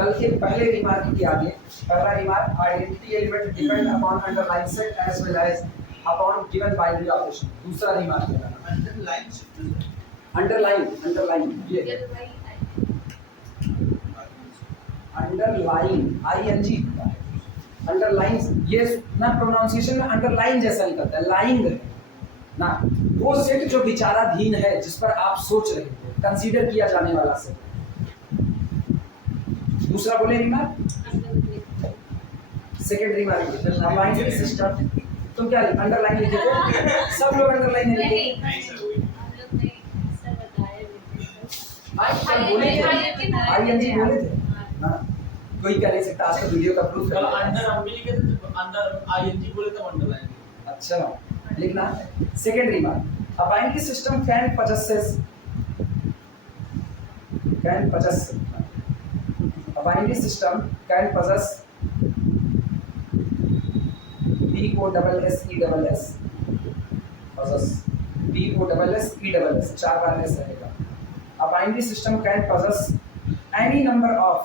कल के पहले रिमार्क के आगे पहला remark identity element depend upon underline set as well as upon given binary operation. दूसरा रिमार्क लगाना अंडरलाइन ये अंडरलाइन आईएनजी अंडरलाइन ये ना प्रोनाउंसिएशन में अंडरलाइन जैसा निकलता है, लाइन ना वो सेट जो विचाराधीन है, जिस पर आप सोच रहे हो, कंसीडर किया जाने वाला सेट। दूसरा बोले remark, second remark binary system. तुम क्या अंडरलाइन लिखे थे? सब लोग अंडरलाइन लिखे बोले थे, आईएनजी बोले थे ना, कोई क्या लिख सकता? आज तो वीडियो का प्रूफ कर अंडर हम भी लिखे थे, अंडर आईएनजी बोले तो अंडरलाइन। अच्छा लिखना। Second remark, a binary system can possess a binary system can possess p o double s e double s possess p o double s e double s चार बार s रहेगा। a binary system can possess any number of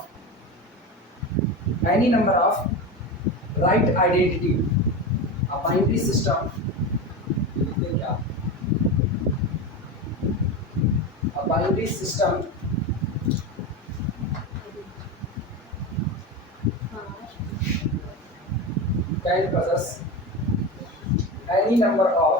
right identity। a binary system क्या, a binary system can possess any number of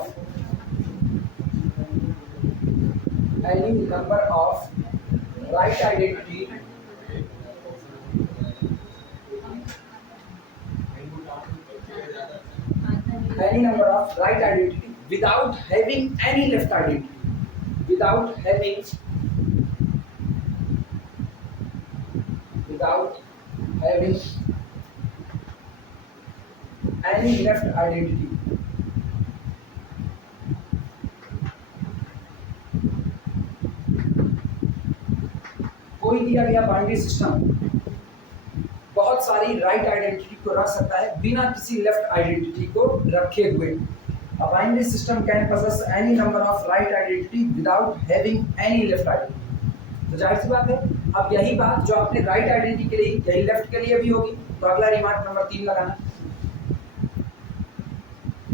right identity without having any left identity, without having any left identity। कोई दिया गया binary system बहुत सारी right identity को रख सकता है बिना किसी लेफ्ट आइडेंटिटी को रखे हुए। A binary system can possess any number of right identity without having any left identity। तो जाहिर सी बात है, अब यही बात जो आपने राइट आइडेंटिटी के लिए यही लेफ्ट के लिए भी होगी। तो अगला रिमार्क नंबर 3 लगाना।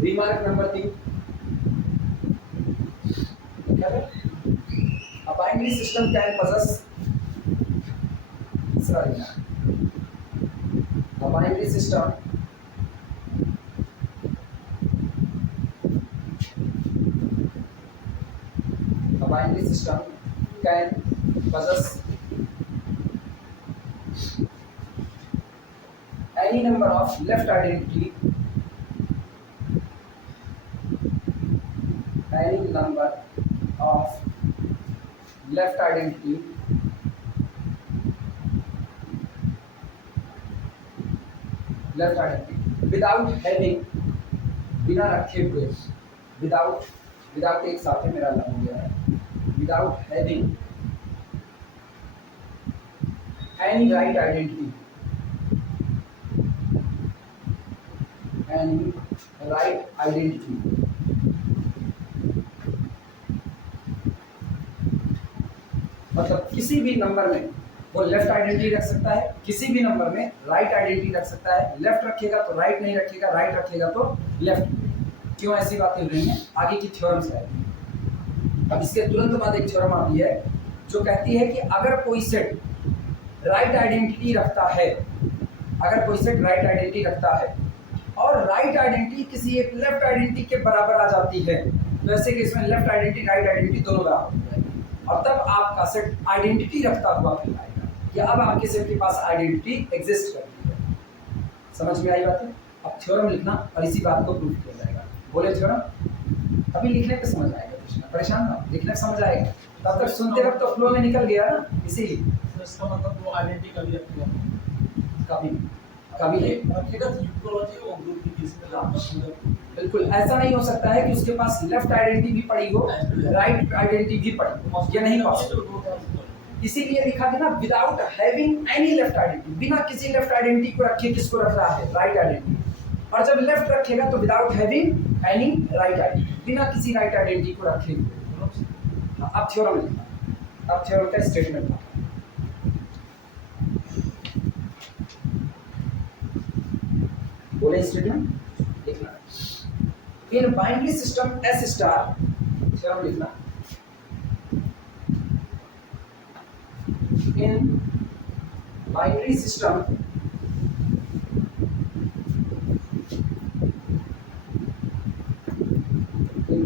रिमार्क नंबर 3 क्या है? A binary system can possess a binary system can possess any number of left identity without having, बिना रखे हुए, विदाउट एक साथ में मेरा लग गया है, without having any right identity, मतलब किसी भी नंबर में वो लेफ्ट आइडेंटिटी रख सकता है, किसी भी नंबर में राइट आइडेंटिटी रख सकता है। लेफ्ट रखेगा तो राइट नहीं रखेगा, राइट रखेगा तो लेफ्ट। क्यों ऐसी बातें हो रही हैं? आगे की थ्योरम्स है। अब इसके तुरंत बाद एक थ्योरम आती है जो कहती है कि अगर कोई सेट राइट आइडेंटिटी रखता है, और राइट आइडेंटिटी किसी एक लेफ्ट आइडेंटिटी के बराबर आ जाती है, तो ऐसे केस में लेफ्ट आइडेंटिटी राइट आइडेंटिटी दोनों बराबर हो जाएगी, और तब आपका सेट आइडेंटिटी रखता हुआ कहलाएगा। या अब आपके सेट के पास आइडेंटिटी एग्जिस्ट करती है। समझ में आई बात है? अब थ्योरम लिखना और इसी बात को प्रूव किया जाएगा। बोले थ्योरम अभी लिखने पे समझ आएगा, परेशान ना, लिखने समझ आएगा। तब तक सुनते वक्त तो फ्लो में निकल गया ना, इसीलिए इसका मतलब वो आइडेंटिटी कभी रखेगा, कभी रखेगा तो यूकोलॉजी वो ग्रुप की किसी बिल्कुल ऐसा नहीं हो सकता है कि उसके पास लेफ्ट आइडेंटिटी भी पड़ी हो, राइट आइडेंटिटी भी पड़ी हो, ये नहीं पॉसिबल। इसीलिए लिखा था ना without having any left identity, बिना किसी लेफ्ट आइडेंटिटी को रखे किसको रख रहा है? Right identity. और जब लेफ्ट रखेगा तो without having any right identity, बिना किसी राइट आइडेंटिटी को रखे हुए। अब थ्योरम लिखना, अब थ्योरम का स्टेटमेंट। ये स्टेटमेंट लिखना। In binary system S star चलो लिखना, in binary system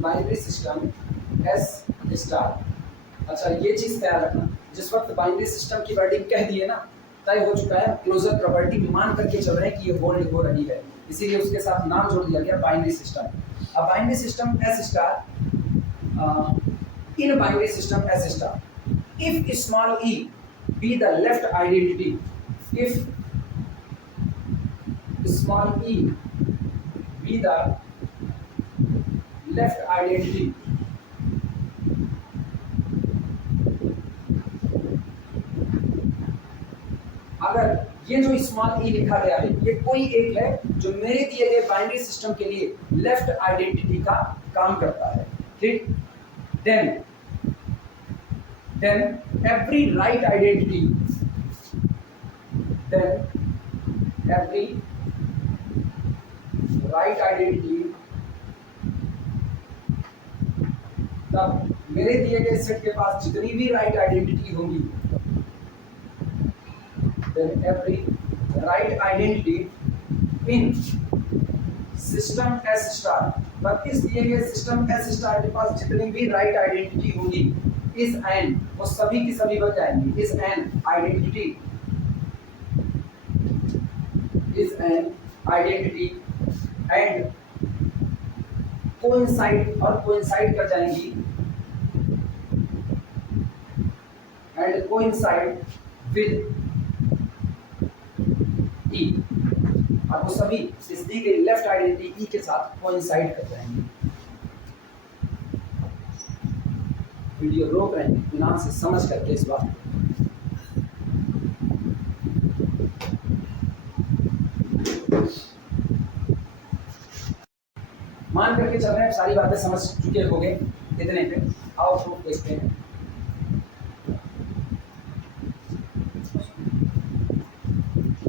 binary system S star. अच्छा ये चीज तैयार रखना, जिस वक्त बाइनरी सिस्टम की वर्डिंग कह दिए ना, तय हो चुका है, क्लोजर प्रॉपर्टी मान करके चल रहे हैं कि ये होल्ड हो रही है, इसीलिए उसके साथ नाम जोड़ दिया गया बाइनरी सिस्टम। अब binary system S star, in binary system S star, if small E be the left identity, if small E be the left identity, अगर ये जो स्मॉल ई लिखा गया है ये कोई एक है जो मेरे दिए गए बाइनरी सिस्टम के लिए लेफ्ट आइडेंटिटी का काम करता है, ठीक, then every right identity, then every right identity, तब मेरे दिए गए सेट के पास जितनी भी राइट आइडेंटिटी होंगी, then every right identity in system S star, पर इस दिए गए सिस्टम S स्टार के पास जितनी भी राइट आइडेंटिटी होंगी, इस एन वो सभी की सभी बन जाएंगी, इस एन आइडेंटिटी, इस एन आइडेंटिटी एंड कोइंसाइड और कोइंसाइड कर जाएंगी, एंड कोइंसाइड विद ई, और वो सभी इस दी गई लेफ्ट आइडेंटिटी ई के साथ कोइंसाइड कर जाएंगे। वीडियो रोक रहे हैं ध्यान से समझ करके इस बात को। मान करके चल रहे हैं, सारी बातें समझ चुके होंगे इतने पे। आओ प्रूफ देखते हैं।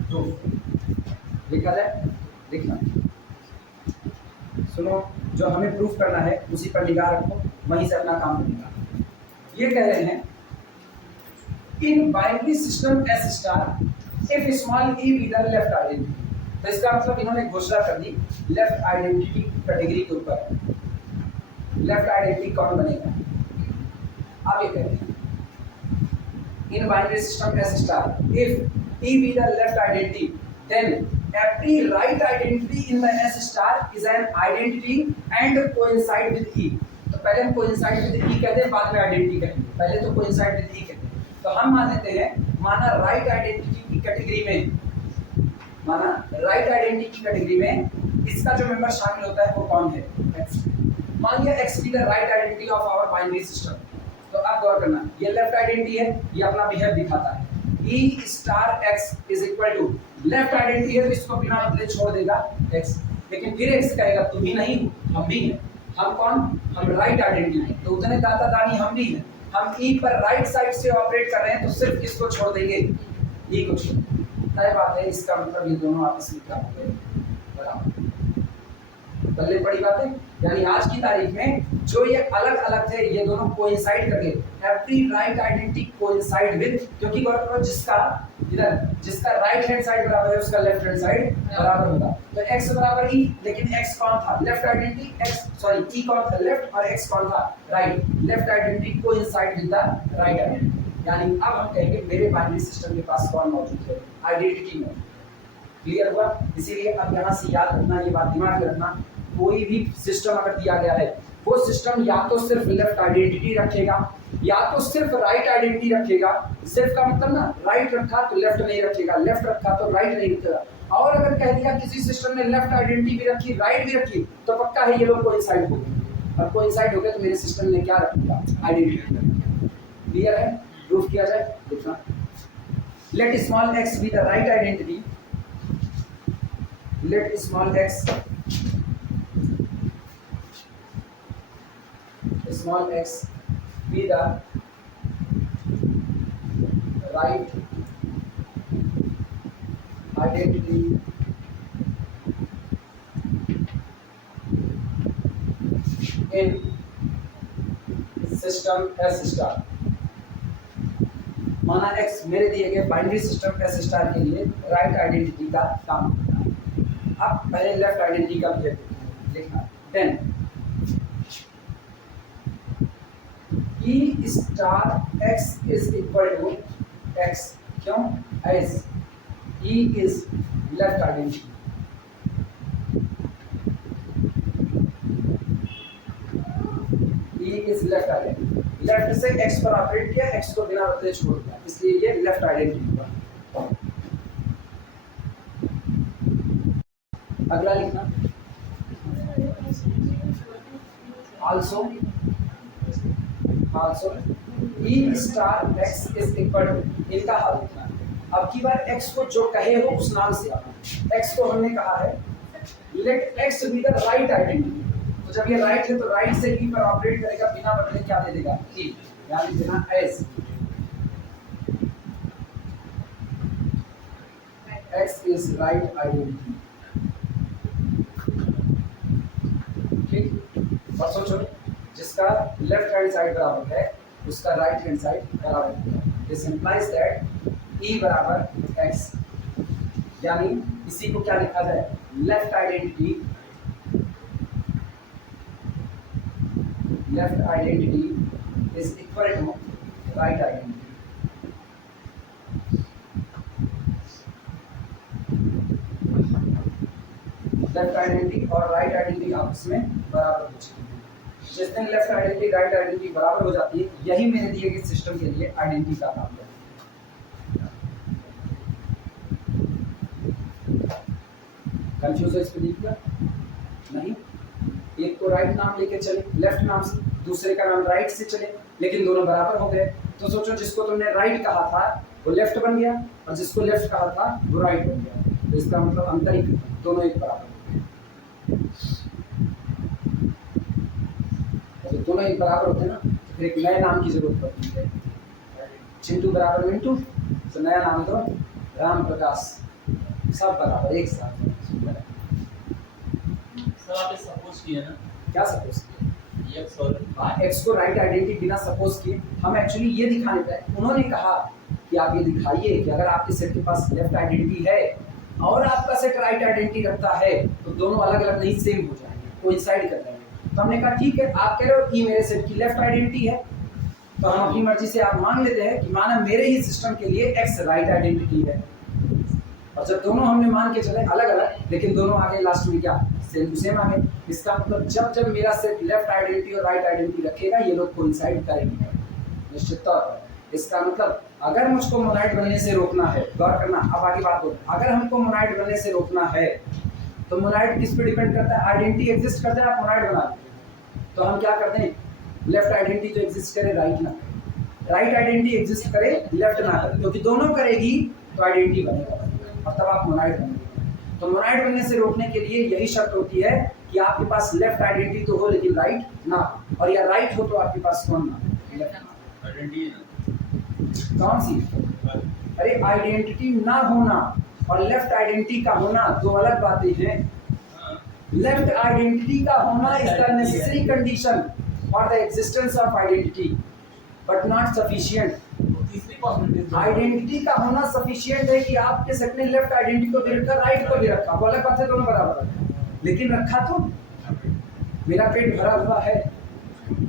तो लिखा जाए, लिखना, सुनो, जो हमें प्रूफ करना है उसी पर निगाह रखो, वहीं से अपना काम करेगा। ये कह रहे हैं in binary system S star if small E be the left identity, तो इसका मतलब इन्होंने घोषणा कर दी लेफ्ट आइडेंटिटी कैटेगरी के ऊपर, लेफ्ट आइडेंटिटी कौन बनेगा। अब ये कहते हैं in binary system S star if E be the left identity then every right identity in the S star is an identity and coincide with E। तो पहले हम coincide with E कहते हैं, बाद में identity कहेंगे, पहले तो coincide with E कहते हैं। तो हम मान लेते हैं, माना right identity की कैटेगरी में, माना right identity की कैटेगरी में इसका जो मेंबर शामिल होता है वो कौन है, X। मान लिया X is the right identity of our binary system। तो अब गौर करना, ये left identity है, ये अपना बिहेव दिखाता है, E star X is equal to left identity है तो इसको बिना बदले छोड़ देगा X, लेकिन फिर X कहेगा तुम ही नहीं हो, हम भी हैं। हम कौन, हम राइट आइडेंटिटी हैं, तो उतने दाता दानी हम भी हैं। हम E पर राइट साइड से ऑपरेट कर रहे हैं तो सिर्फ किसको छोड़ देंगे, E को छोड़। तय बात है, इसका मतलब ये दोनों आपस में क्या हो गए, बराबर। बल्ले बड़ी बात है, यानी आज की तारीख में जो ये अलग अलग थे ये दोनों कोइंसाइड कर गए। Every right identity coincide with, क्योंकि गौर करो जिसका इधर जिसका राइट हैंड साइड बराबर है उसका लेफ्ट हैंड साइड बराबर होगा। तो x बराबर e, लेकिन x कौन था, left identity, x sorry e कौन था लेफ्ट और x कौन था right, left identity coincide with the right identity. यानी अब हम कहेंगे मेरे बाइनरी सिस्टम के पास कौन मौजूद है, आइडेंटिटी में। क्लियर हुआ। इसीलिए अब यहाँ से याद रखना, ये बात दिमाग में रखना, कोई भी सिस्टम अगर दिया गया है वो सिस्टम या तो सिर्फ लेफ्ट आइडेंटिटी रखेगा या तो सिर्फ राइट आइडेंटिटी रखेगा। सिर्फ का मतलब ना, राइट रखा तो लेफ्ट नहीं रखेगा, लेफ्ट रखा तो राइट नहीं रखेगा। और अगर कह दिया किसी सिस्टम ने लेफ्ट आइडेंटिटी भी रखी राइट भी रखी तो पक्का है ये लोग कोइंसाइड हो गए, और कोइंसाइड हो गए तो मेरे सिस्टम ने क्या रखेगा, आइडेंटिटी। क्लियर है, प्रूफ किया जाए, देखना। Let small x be the right identity, let small x be the right identity, and in system S star. माना x मेरे दिए गए बाइनरी सिस्टम एस स्टार के लिए राइट आइडेंटिटी का काम करता है। अब पहले लेफ्ट आइडेंटिटी का बिहेवियर लिखना। Then E star x is equal to x, क्यों? As E is left identity. E is left identity. Left से x पर ऑपरेट किया, x को बिना बदले छोड़ दिया, इसलिए ये लेफ्ट आइडेंटिटी हुआ। अगला लिखना also E star x is equal to, इनका हाल लिखना। अब की बार x को जो कहे हो उस नाम से आना। x को हमने कहा है let x be the right identity, तो जब ये राइट है तो राइट से e पर ऑपरेट करेगा, बिना बदले क्या दे देगा? e, यानी बिना s। x is right identity. ठीक, और सोचो जिसका लेफ्ट हैंड साइड बराबर है उसका राइट हैंड साइड बराबर है। दिस इंप्लाइज दैट e बराबर x, यानी इसी को क्या लिखा जाए? Left identity is equal to right identity. Left identity और राइट आइडेंटिटी आपस में बराबर हो जाती है। जिस दिन लेफ्ट आइडेंटिटी राइट आइडेंटिटी बराबर हो जाती है, यही मेरे दिए गए सिस्टम के लिए आइडेंटिटी का काम है। कंफ्यूज है इसको लिखना नहीं। एक को राइट नाम लेके चले लेफ्ट नाम से, दूसरे का नाम राइट से चले, लेकिन दोनों बराबर हो गए। तो सोचो जिसको तुमने राइट कहा था वो लेफ्ट बन गया और जिसको लेफ्ट कहा था वो राइट बन गया। तो इसका मतलब अंतर ही दोनों एक बराबर हो गए। तो दोनों एक बराबर होते हैं ना, फिर एक नए नाम की जरूरत पड़ती है। चिंटू बराबर मिंटू, तो नया नाम दो राम प्रकाश, सब बराबर एक साथ। सर आपने सपोज किया ना, क्या सपोज किया? x और x को राइट आइडेंटिटी बिना सपोज किए हम एक्चुअली ये दिखाने पे, उन्होंने कहा कि आप ये दिखाइए कि अगर आपके सेट के पास लेफ्ट आइडेंटिटी है और आपका सेट राइट आइडेंटिटी रखता है तो दोनों अलग अलग नहीं सेम हो जाएंगे, कोइंसाइड कर जाएंगे। तो हमने कहा ठीक है, आप कह रहे हो कि मेरे सेट की लेफ्ट आइडेंटिटी है, तो हम अपनी मर्जी से आप मान लेते हैं कि माना मेरे ही सिस्टम के लिए x राइट आइडेंटिटी है। और जब दोनों हमने मान के चले अलग अलग, लेकिन दोनों आगे लास्ट में क्या सेम टू सेम आगे, इसका मतलब जब जब मेरा सेट लेफ्ट आइडेंटिटी और राइट आइडेंटिटी रखेगा ये लोग कोइंसाइड करेंगे निश्चित तौर पर। इसका मतलब अगर मुझको मोनाइड बनने से रोकना है, गौर करना, अब आगे बात हो, अगर हमको मोनाइड बनने से रोकना है तो मोनाइड किस पे डिपेंड करता है? आइडेंटिटी एग्जिस्ट करता है, आप मोनाइड बना देते हैं। तो हम क्या करते हैं? लेफ्ट आइडेंटिटी जो एग्जिस्ट करे राइट ना करे, राइट आइडेंटिटी एग्जिस्ट करे लेफ्ट ना करे, क्योंकि दोनों करेगी तो आइडेंटिटी बनेगा और तब आप मोनाइड बनेंगे। तो मोनाइड बनने से रोकने के लिए यही शर्त होती है कि आपके पास लेफ्ट आइडेंटिटी तो हो लेकिन राइट ना हो, और या राइट हो तो आपके पास कौन ना हो? आइडेंटिटी कौन सी? अरे आइडेंटिटी ना होना और लेफ्ट आइडेंटिटी का होना दो अलग बातें हैं। लेफ्ट आइडेंटिटी का होना is the necessary condition for the existence of identity but not sufficient. तीसरी पॉसिबिलिटी आइडेंटिटी का होना सफिशिएंट है कि आपके सेट ने लेफ्ट आइडेंटिटी को भी रखा, राइट को भी रखा, वो अलग बात है, दोनों बराबर है, लेकिन रखा तो मेरा पेट भरा हुआ है।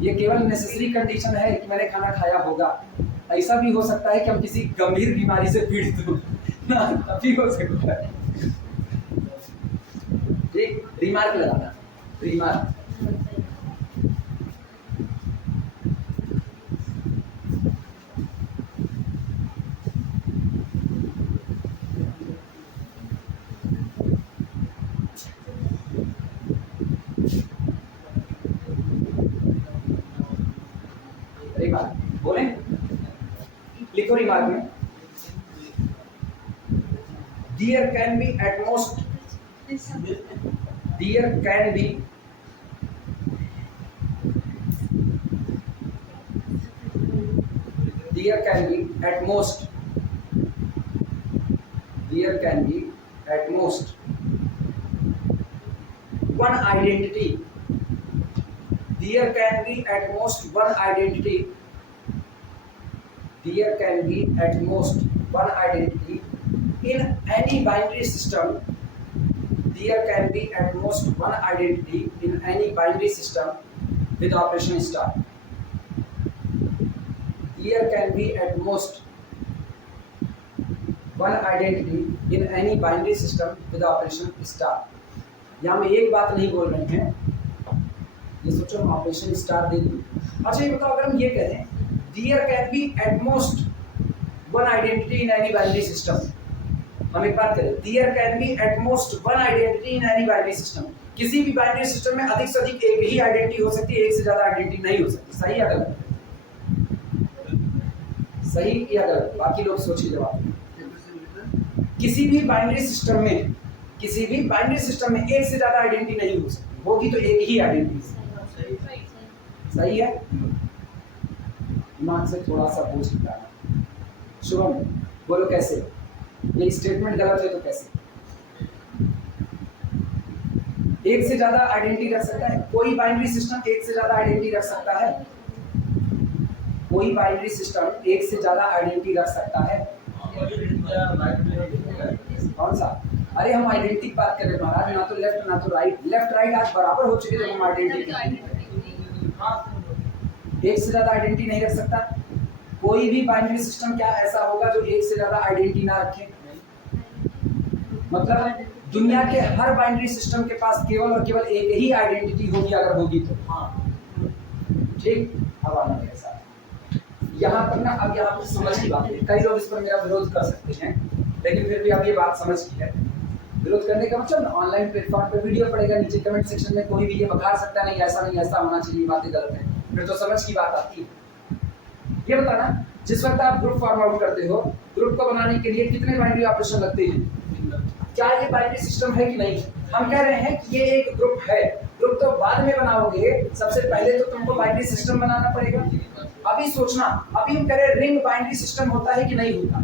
ये केवल नेसेसरी कंडीशन है कि मैंने खाना खाया होगा। ऐसा भी हो सकता है कि हम किसी गंभीर बीमारी से पीड़ित हो, अभी हो सकता है। ठीक, रिमार्क लगाना, रिमार्क। रिमार्क बोले, लिखो रिमार्क में, there can be at most, there can be there can be at most one identity, There can be at most one identity. There can be at most one identity in any binary system. There can be at most one identity in any binary system with operation star. There can be at most one identity in any binary system with operation star. यहाँ में एक बात नहीं बोल रहे हैं, ये सोचो हम ऑपरेशन स्टार दे दूं। अच्छा ये बताओ, अगर हम ये कहें there can be at most one identity in any binary system, हम एक बात करें there can be at most one identity in any binary system, किसी भी बाइनरी सिस्टम में अधिक से अधिक एक ही आइडेंटिटी हो सकती है, एक से ज्यादा आइडेंटिटी नहीं हो सकती। सही या गलत? सही या गलत? बाकी लोग सोचिए जवाब। किसी भी बाइनरी सिस्टम में, किसी भी बाइनरी सिस्टम में एक से ज्यादा आइडेंटिटी नहीं हो सकती, होगी तो एक ही आइडेंटिटी। सही है? दिमाग से थोड़ा सा बोझ निकालना। शुभम बोलो कैसे? ये स्टेटमेंट गलत है तो कैसे? एक से ज्यादा आइडेंटिटी रख सकता है कोई बाइनरी सिस्टम? एक से ज्यादा आइडेंटिटी रख सकता है कोई बाइनरी सिस्टम? एक से ज्यादा आइडेंटिटी रख सकता है? कौन सा? अरे हम आइडेंटिटी बात कर रहे हैं महाराज, ना तो लेफ्ट ना तो राइट। लेफ्ट राइट आज बराबर हो चुके हैं, हम आइडेंटिटी एक से ज्यादा आइडेंटिटी नहीं रख सकता। कोई भी बाइनरी सिस्टम क्या ऐसा होगा जो एक से ज्यादा आइडेंटिटी ना रखे? मतलब दुनिया के हर बाइनरी सिस्टम के पास केवल और केवल एक ही आइडेंटिटी होगी, अगर होगी तो। ठीक, अब आना मेरे साथ यहाँ पर ना। अब यहाँ पर समझ की बात है, कई लोग इस पर मेरा विरोध कर सकते हैं, लेकिन फिर भी अब ये बात समझ की है। विरोध करने का मतलब ना, ऑनलाइन प्लेटफॉर्म पे वीडियो पड़ेगा, नीचे कमेंट सेक्शन में कोई भी ये बता सकता नहीं ऐसा नहीं ऐसा होना चाहिए, बातें गलत है, फिर तो समझ की बात आती है। ये बताना, जिस वक्त आप ग्रुप फॉर्म आउट करते हो, ग्रुप को बनाने के लिए कितने बाइनरी ऑपरेशन लगते हैं? क्या ये बाइनरी सिस्टम है कि नहीं? हम कह रहे हैं कि ये एक ग्रुप है। ग्रुप तो बाद में बनाओगे, सबसे पहले तो तुमको बाइनरी सिस्टम बनाना पड़ेगा। अभी सोचना, अभी हम कह रहे हैं रिंग बाइनरी सिस्टम होता है कि नहीं होता?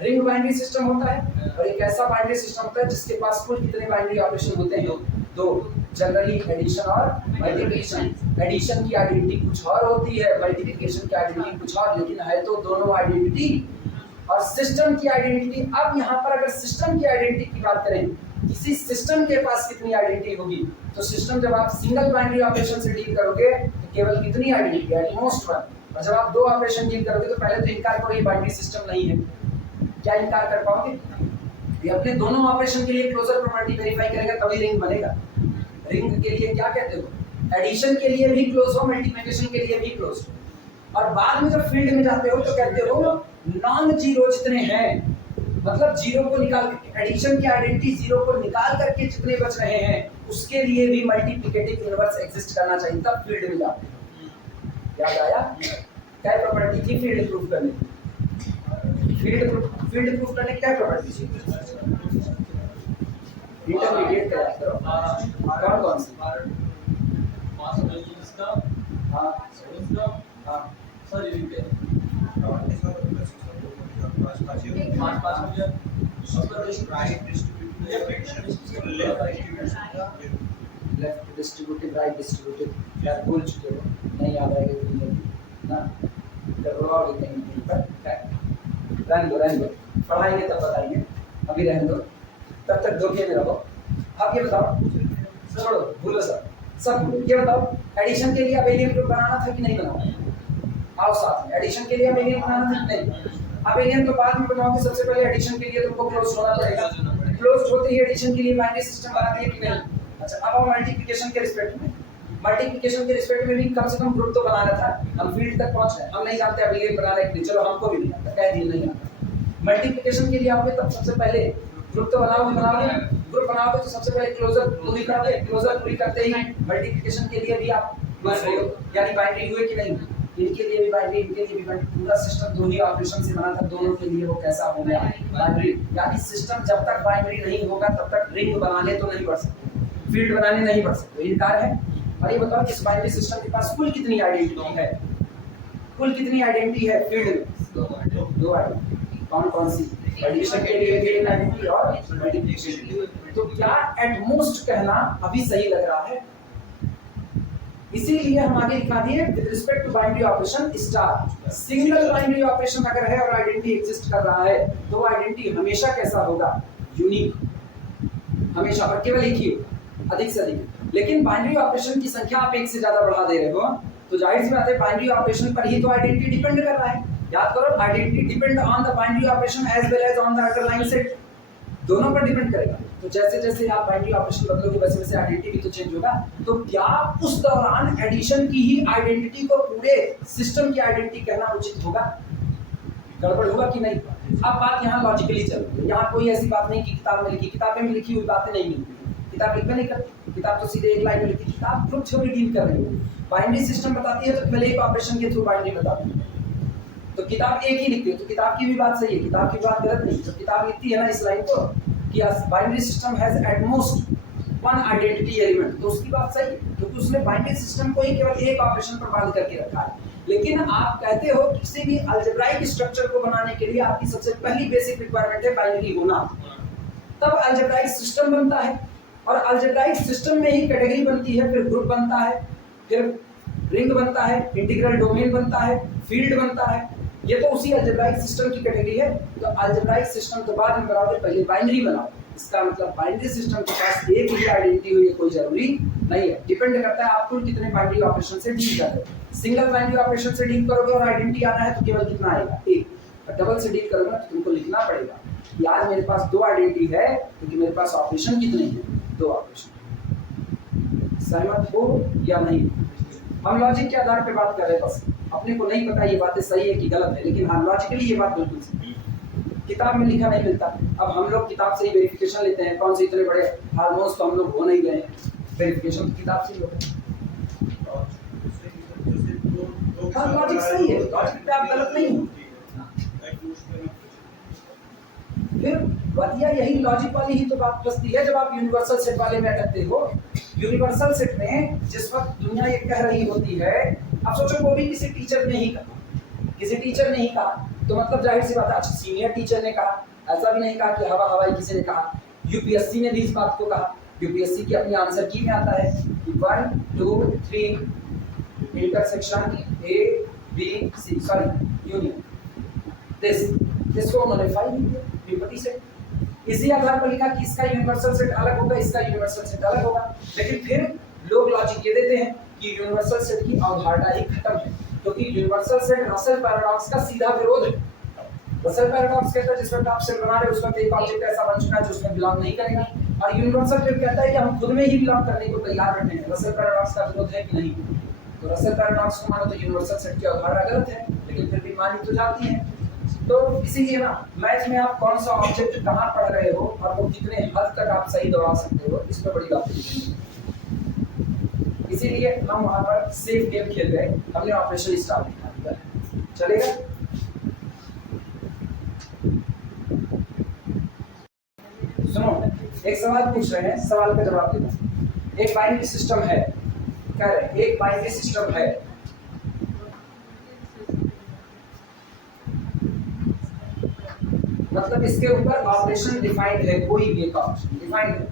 रिंग बाइनरी सिस्टम होता है, और एक ऐसा बाइनरी सिस्टम होता है जिसके पास कुल कितने बाइनरी ऑपरेशन होते हैं? दो। जनरली एडिशन और मल्टीप्लिकेशन। एडिशन की आइडेंटिटी कुछ और होती है, मल्टीप्लिकेशन की आइडेंटिटी कुछ और, लेकिन है तो दोनों आइडेंटिटी। और सिस्टम की आइडेंटिटी, अब यहाँ पर अगर सिस्टम की आइडेंटिटी की बात करें, किसी सिस्टम के पास कितनी आइडेंटिटी होगी, तो सिस्टम जब आप सिंगल बाइनरी ऑपरेशन से डील करोगे तो केवल कितनी आइडेंटिटी? Eight most one. और जब आप दो ऑपरेशन डील करोगे तो पहले तो इनकार करो ये बाइनरी सिस्टम नहीं है। क्या इनकार कर पाओगे? ये अपने दोनों ऑपरेशन के लिए क्लोजर प्रॉपर्टी वेरीफाई करेगा तभी रिंग बनेगा। रिंग के लिए क्या कहते हो? एडिशन के लिए भी क्लोज हो, मल्टीप्लिकेशन के लिए भी क्लोज हो। और बाद में जब फील्ड में जाते हो तो कहते हो नॉन जीरो जितने हैं, मतलब जीरो को निकाल करके, एडिशन की आइडेंटिटी जीरो को निकाल करके जितने बच रहे हैं उसके लिए भी मल्टीप्लिकेटिव इनवर्स एग्जिस्ट करना चाहिए, तब फील्ड में जाते हैं। याद आया? क्या प्रॉपर्टी थी फील्ड प्रूफ करने की? फील्ड प्रूफ करने की क्या प्रॉपर्टी थी? इंटरमीडिएट का याद करो। कौन कौन सी? हाँ हाँ लेफ्ट डिस्ट्रीब्यूटिव, राइट डिस्ट्रीब्यूटिव, यार भूल चुके हो, नहीं याद आएगा ना, रहने दो, पढ़ाएंगे तब बताइए, अभी रहने दो, तब तक धोखे में रहो। अब ये बताओ, छोड़ो, भूलो सब भूलो। ये बताओ, एडिशन के लिए अबेलियन ग्रुप बनाना था कि नहीं बनाना? आओ साथ में, एडिशन के लिए अबेलियन बनाना था कि नहीं? अबेलियन तो बाद में बनाओगे, सबसे पहले एडिशन के लिए तुमको क्लोज होना पड़ेगा। क्लोज होते ही एडिशन के लिए बाइनरी सिस्टम बना दिया कि नहीं? अच्छा, अब आओ मल्टीप्लिकेशन के रिस्पेक्ट में। मल्टीप्लिकेशन के रिस्पेक्ट में भी कम से कम ग्रुप तो बनाना था। हम फील्ड तक पहुंच गए, हम नहीं जानते अबेलियन बनाना है कि नहीं, चलो हमको भी नहीं आता, कह दिए नहीं आता। मल्टीप्लिकेशन के लिए आओगे तब सबसे पहले ग्रुप तो बनाओगे। ग्रुप बनाओगे तो सबसे पहले क्लोजर पूरी करोगे, क्लोजर पूरी करते ही मल्टीप्लिकेशन के लिए भी आप क्लोज हो, यानी बाइनरी हुए कि नहीं? इनके लिए भी बाइनरी, इनके लिए भी बाइनरी, पूरा सिस्टम दो ही ऑपरेशन से बना था, दोनों के लिए वो कैसा हो गया? बाइनरी। यानी सिस्टम जब तक बाइनरी नहीं होगा तब तक रिंग बनाने तो नहीं बढ़ सकते, फील्ड बनाने नहीं बढ़ सकते, इनकार है। और ये बताओ इस बाइनरी सिस्टम के पास कुल कितनी आइडेंटिटी है? कुल कितनी आइडेंटिटी है फील्ड में? दो आइडेंटिटी। कौन कौन सी? एडिशन के लिए एक आइडेंटिटी और मल्टीप्लिकेशन। तो क्या एट मोस्ट कहना अभी सही लग रहा है? इसीलिए हम आगे लिखा दिए with respect to binary operation star, single binary operation अगर है और आइडेंटिटी एग्जिस्ट कर रहा है तो वो आइडेंटिटी हमेशा कैसा होगा, यूनिक, हमेशा पर केवल एक ही होगा, अधिक से अधिक। लेकिन बाइनरी ऑपरेशन की संख्या आप एक से ज्यादा बढ़ा दे रहे हो तो जाहिर सी बात है बाइनरी ऑपरेशन पर ही तो आइडेंटिटी डिपेंड कर रहा है। याद करो, identity depend on the binary operation as well as on the underlying set, दोनों पर डिपेंड करेगा। तो जैसे जैसे आप बाइनरी ऑपरेशन बदलोगे वैसे वैसे आइडेंटिटी भी तो चेंज होगा। तो क्या उस दौरान एडिशन की ही आइडेंटिटी को पूरे सिस्टम की आइडेंटिटी कहना उचित होगा? गड़बड़ होगा कि नहीं? अब बात यहाँ लॉजिकली चल रही है, यहाँ कोई ऐसी बात नहीं कि किताब में लिखी, किताबें में लिखी हुई बातें नहीं मिलती, किताब लिखा नहीं करती, किताब तो सीधे एक लाइन में लिखी, किताब ग्रुप थ्योरी डील कर रही है। बाइनरी सिस्टम बताती है तो पहले एक ऑपरेशन के थ्रू बाइनरी बताती है, तो किताब एक ही लिखती है तो किताब की भी बात सही है, किताब की बात गलत नहीं। तो किताब लिखती है ना इस लाइन को कि binary system has eight most one identity element, तो उसकी बात सही है क्योंकि उसने बाइनरी सिस्टम को ही केवल एक ऑपरेशन पर बांध करके रखा है। लेकिन आप कहते हो किसी भी अलजेब्राइक स्ट्रक्चर को बनाने के लिए आपकी सबसे पहली बेसिक रिक्वायरमेंट है बाइनरी होना, तब अलजेब्राइक सिस्टम बनता है और अलजेब्राइक सिस्टम में ही कैटेगरी बनती है, फिर ग्रुप बनता है, फिर रिंग बनता है, इंटीग्रल डोमेन बनता है, फील्ड बनता है। ये तो उसी अलजेब्राइक सिस्टम की कैटेगरी है। तो अलजेब्राइक सिस्टम तो बाद में बनाओगे, पहले बाइनरी बनाओ। इसका मतलब बाइनरी सिस्टम के पास एक ही आइडेंटिटी हुई है कोई जरूरी नहीं है, डिपेंड करता है आप कुल कितने बाइनरी ऑपरेशन से डील कर रहे हो। सिंगल बाइनरी ऑपरेशन से डील करोगे और आइडेंटिटी आना है तो केवल कितना आएगा, एक। और डबल से डील करोगे तो तुमको लिखना पड़ेगा कि आज मेरे पास दो आइडेंटिटी है क्योंकि मेरे पास ऑपरेशन कितने हैं, दो ऑपरेशन। सहमत हो या नहीं? हम लॉजिक के आधार पे बात कर रहे हैं, बस अपने को नहीं पता ये बातें सही है कि गलत है, लेकिन हाँ लॉजिकली ये बात बिल्कुल सही है। किताब में लिखा नहीं मिलता। अब हम लोग किताब से ही वेरिफिकेशन लेते हैं, कौन से इतने बड़े हार्मोन्स तो हम लोग हो नहीं गए हैं, वेरिफिकेशन तो किताब से ही होता है। हाँ लॉजिक सही है, लॉजिक पे आप गलत नहीं हो। फिर वधिया यही लॉजिक वाली ही तो बात बचती है जब आप यूनिवर्सल सेट वाले में अटकते हो। यूनिवर्सल सेट में जिस वक्त दुनिया ये कह रही होती है, अब सोचो वो भी किसी टीचर ने ही कहा, किसी टीचर ने ही कहा तो मतलब जाहिर सी बात है, अच्छा सीनियर टीचर ने कहा, ऐसा भी नहीं कहा कि हवा हवाई किसी ने कहा। यूपीएससी ने भी इस बात को कहा, यूपीएससी की अपनी आंसर की में आता है कि 1 2 3 intersection A B C sorry union this को उन्होंने फाइल किया यूनिवर्सल सेट। इसी आधार पर लिखा कि इसका यूनिवर्सल सेट अलग होगा, इसका यूनिवर्सल सेट अलग होगा। लेकिन फिर लोग लॉजिक ये देते हैं कि यूनिवर्सल सेट की अवधारणा ही खत्म है क्योंकि यूनिवर्सल सेट रसेल पैराडॉक्स का सीधा विरोध है। रसेल पैराडॉक्स कहता है जिस वक्त आप सेल बना रहे हो उस वक्त एक ऑब्जेक्ट ऐसा बन चुका है जो उसमें बिलोंग नहीं करेगा, और यूनिवर्सल सेट कहता है कि हम खुद में ही बिलोंग करने को तैयार रहते हैं। रसेल पैराडॉक्स का विरोध है कि नहीं? तो रसेल पैराडॉक्स को मानो तो यूनिवर्सल सेट की अवधारणा गलत है, लेकिन फिर भी मानी तो जाती है। तो इसीलिए ना मैथ में आप कौन सा ऑब्जेक्ट कहाँ पढ़ रहे हो और वो कितने हद तक आप सही दोहरा सकते हो, इस पर बड़ी बात है। इसीलिए हम वहां पर सेफ गेम खेल गए, हमने ऑपरेशन स्टार लिखा दिया, चलेगा? सुनो, एक सवाल पूछ रहे हैं, सवाल का जवाब देना। एक बाइनरी सिस्टम है, कह रहे एक बाइनरी सिस्टम है, मतलब इसके ऊपर ऑपरेशन डिफाइंड है, कोई भी एक ऑपरेशन डिफाइंड है।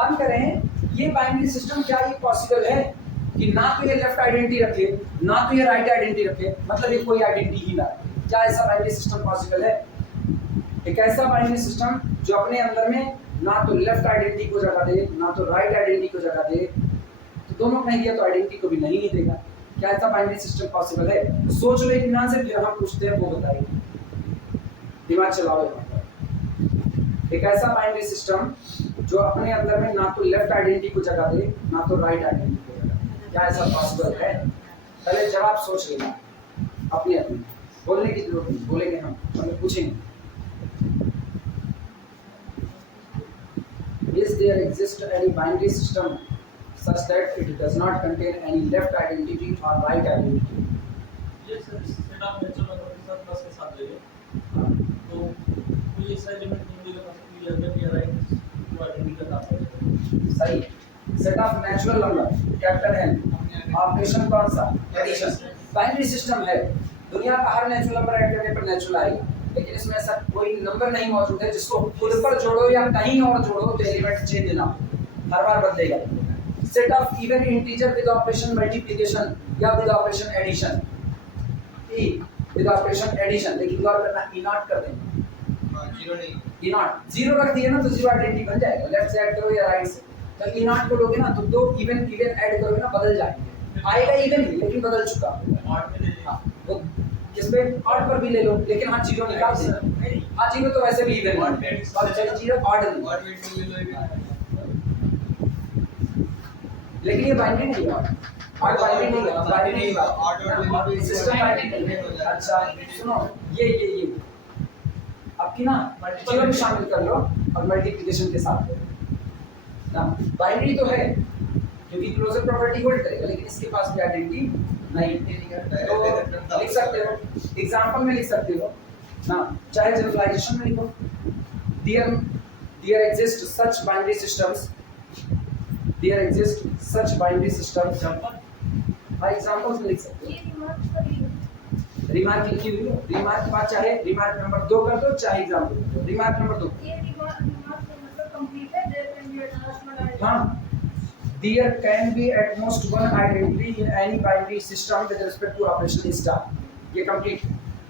हम कह रहे हैं ये बाइनरी सिस्टम क्या ये पॉसिबल है कि ना तो ये लेफ्ट आइडेंटिटी रखे ना तो ये राइट आइडेंटिटी रखे, मतलब ये कोई आइडेंटिटी ही ना रखे। क्या ऐसा बाइनरी सिस्टम पॉसिबल है? एक ऐसा बाइनरी सिस्टम जो अपने अंदर में ना तो लेफ्ट आइडेंटिटी को जगह दे ना तो राइट आइडेंटिटी को जगह दे, तो दोनों कहीं दिया तो आइडेंटिटी को भी नहीं देगा। क्या ऐसा बाइनरी सिस्टम पॉसिबल है? तो सोच लो इत्मीनान से, फिर हम पूछते हैं वो बताइए, दिमाग चलाओ। एक ऐसा बाइनरी सिस्टम जो अपने अंदर में ना तो लेफ्ट आइडेंटिटी को जगह दे ना तो राइट आइडेंटिटी को जगह दे, क्या ऐसा पॉसिबल है? पहले जवाब सोच लेना अपने अपने, बोलने की जरूरत नहीं, बोलेंगे हम, हमें पूछेंगे। Is there exist any binary system such that it does not contain any left identity or right identity? Yes sir, set of natural number के साथ प्लस के साथ ले लो तो कोई ऐसा एलिमेंट नहीं मिलेगा मतलब ये लेफ्ट या राइट को आइडेंटिटी का नाम है। सही। Set of natural number capital N, operation कौन सा? एडिशन। बाइनरी सिस्टम है, दुनिया का हर नेचुरल नंबर ऐड करने पर नेचुरल आएगा, लेकिन इसमें ऐसा कोई नंबर नहीं मौजूद है जिसको खुद पर जोड़ो या कहीं और जोड़ो तो एलिमेंट चेंज ना हो, हर बार बदलेगा। Set of even integer with operation multiplication या with operation addition. E with operation addition, लेकिन गौर करना ई नॉट कर देंगे, जीरो नहीं, ई नॉट जीरो रख दिए ना तो जीरो आइडेंटिटी बन जाएगा, लेफ्ट से ऐड करो या राइट से। तो ई नॉट को लोगे ना तो दो इवन ऐड करोगे ना बदल जाएंगे, आएगा इवन ही लेकिन बदल चुका। ऑड में ले लीजिए। हाँ, वो किस पे ऑड पर भी ले लो, लेकिन हाँ जीरो निकाल दे। हाँ जीरो तो वैसे भी इवन Odd है, में और चलिए जीरो ऑड नहीं, और वेट में ले लो लेकिन ये बाइनरी नहीं है, ऑड बाइनरी नहीं है, बाइनरी नहीं है, ऑड सिस्टम बाइनरी नहीं है। अच्छा सुनो, ये आपकी ना मल्टीपल में शामिल कर लो और मल्टीप्लिकेशन के साथ करो ना। बाइनरी तो है क्योंकि क्लोजर प्रॉपर्टी होल्ड करेगा, लेकिन इसके पास भी आइडेंटिटी नहीं, तो लिख सकते हो, एग्जांपल में लिख सकते हो ना, चाहे जनरलाइजेशन में लिखो, there exist such binary systems, there exist such binary systems. हाँ एग्जांपल्स में लिख सकते हो, रिमार्क लिखी हुई है, रिमार्क के बाद चाहे रिमार्क नंबर 2 कर दो चाहे एग्जांपल कर दो, रिमार्क नंबर 2। हाँ, there can be at most one identity in any binary system with respect to operation star, ये complete।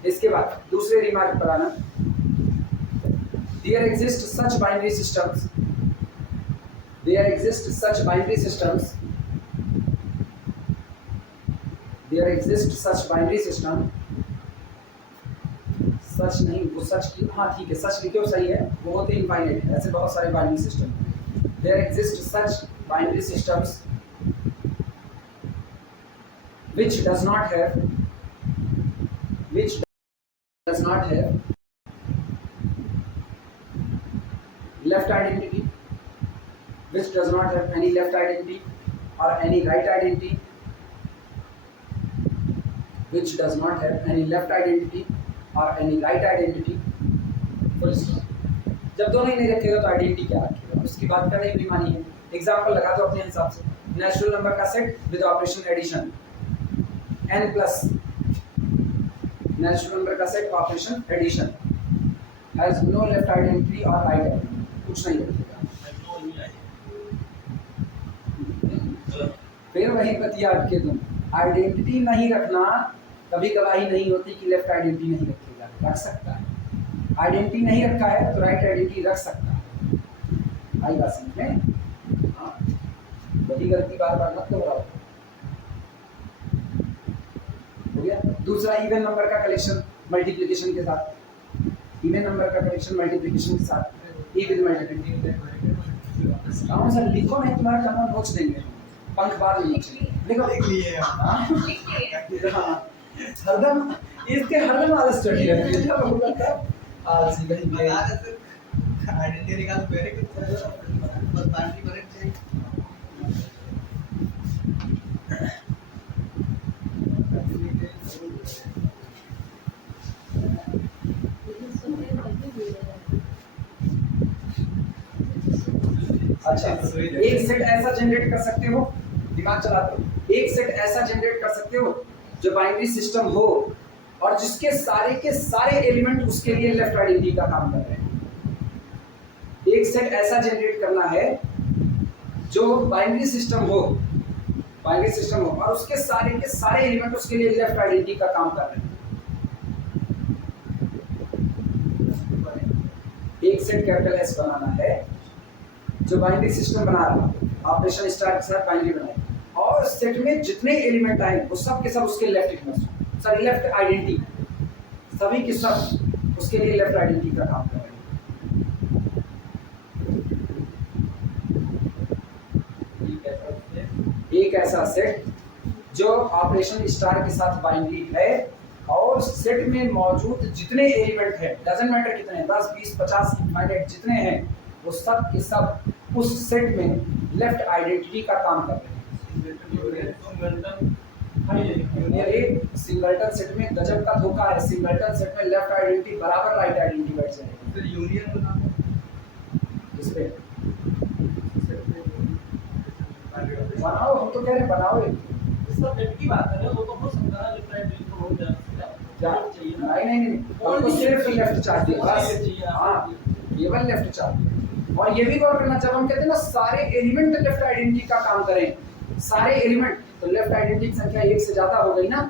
इसके बाद दूसरे रिमार्क पर आना, there exist such binary systems, there exist such binary systems, there exist such binary system, सच नहीं वो सच की, हाँ ठीक है सच लिखे हो सही है, वो होते इनफाइनाइट है, ऐसे बहुत सारे binary system. there exist such binary systems which does not have left identity, which does not have any left identity or any right identity, which does not have any left identity or any right identity, full stop। जब दोनों ही नहीं रखेगा तो identity क्या रखेगा, उसकी बात करने की बेईमानी है। एग्जांपल लगा दो अपने हिसाब से, नेचुरल नंबर का set with operation addition n plus natural number का set operation addition has no left identity और राइट आइडेंटिटी, कुछ नहीं रखेगा। फिर वही पतिया अटके तुम, आइडेंटिटी नहीं रखना कभी गवाही नहीं होती कि लेफ्ट आइडेंटिटी नहीं रखेगा, रख सकता है। आइडेंटिटी नहीं रखा है तो राइट आइडेंटिटी रख सकता है। आई बात समझ में? हाँ, वही गलती बार बार मत दोहराओ। हो गया। दूसरा इवन नंबर का कलेक्शन मल्टीप्लिकेशन के साथ, इवन नंबर का कलेक्शन मल्टीप्लिकेशन के साथ, ई विद मल्टीप्लिकेशन। कौन सा लिखो नहीं, तुम्हारा काम नोट्स देंगे, पंख बाद में लिखो, लिख लिए हाँ हरदम इसके हरदम आलस स्टडी रहती है, क्या बोला था आलसी भाई बता दे सर, आइडेंटिटी निकाल पहले कितना बस बाकी करेक्ट चाहिए। अच्छा, एक सेट ऐसा जनरेट कर सकते हो, दिमाग चलाते हो, एक सेट ऐसा जनरेट कर सकते हो जो बाइनरी सिस्टम हो और जिसके सारे के सारे एलिमेंट उसके लिए लेफ्ट आइडेंटिटी का काम कर रहे हैं। एक सेट ऐसा जनरेट करना है जो बाइनरी सिस्टम हो और उसके सारे के सारे एलिमेंट उसके लिए लेफ्ट आइडेंटिटी का काम कर रहे हैं। एक सेट कैपिटल एस बनाना है जो बाइनरी सिस्टम बना रहा है, ऑपरेशन स्टार के साथ बाइनरी बनाए, और सेट में जितने एलिमेंट आए वो सब के सब उसके लेफ्ट आइडेंटिटी, सभी के सब उसके लिए लेफ्ट आइडेंटिटी का काम कर रहे हैं। एक ऐसा सेट जो ऑपरेशन स्टार के साथ बाइनरी है और सेट में मौजूद जितने एलिमेंट हैं, डजंट मैटर कितने, 10 20 50 इनफाइनाइट जितने हैं, वो सब के सब उस सेट में लेफ्ट आइडेंटिटी का काम कर रहे हैं। ये सिंगलटन सेट में गजब का धोखा है, सिंगलटन सेट में लेफ्ट आइडेंटिटी बराबर राइट आइडेंटिटी बैठ जाएगी। फिर यूनियन बना इस पे बनाओ, हम तो कह रहे हैं बनाओ, सब सेट की बात है, वो तो हो सकता है लेफ्ट राइट को हो नहीं, हमको सिर्फ लेफ्ट चाहिए बस। हाँ, केवल लेफ्ट चार्ज। और ये भी गौर करना, जब हम कहते हैं ना सारे एलिमेंट लेफ्ट आइडेंटिटी का काम करें, सारे एलिमेंट, तो लेफ्ट आइडेंटिटी की संख्या एक से ज्यादा हो गई ना,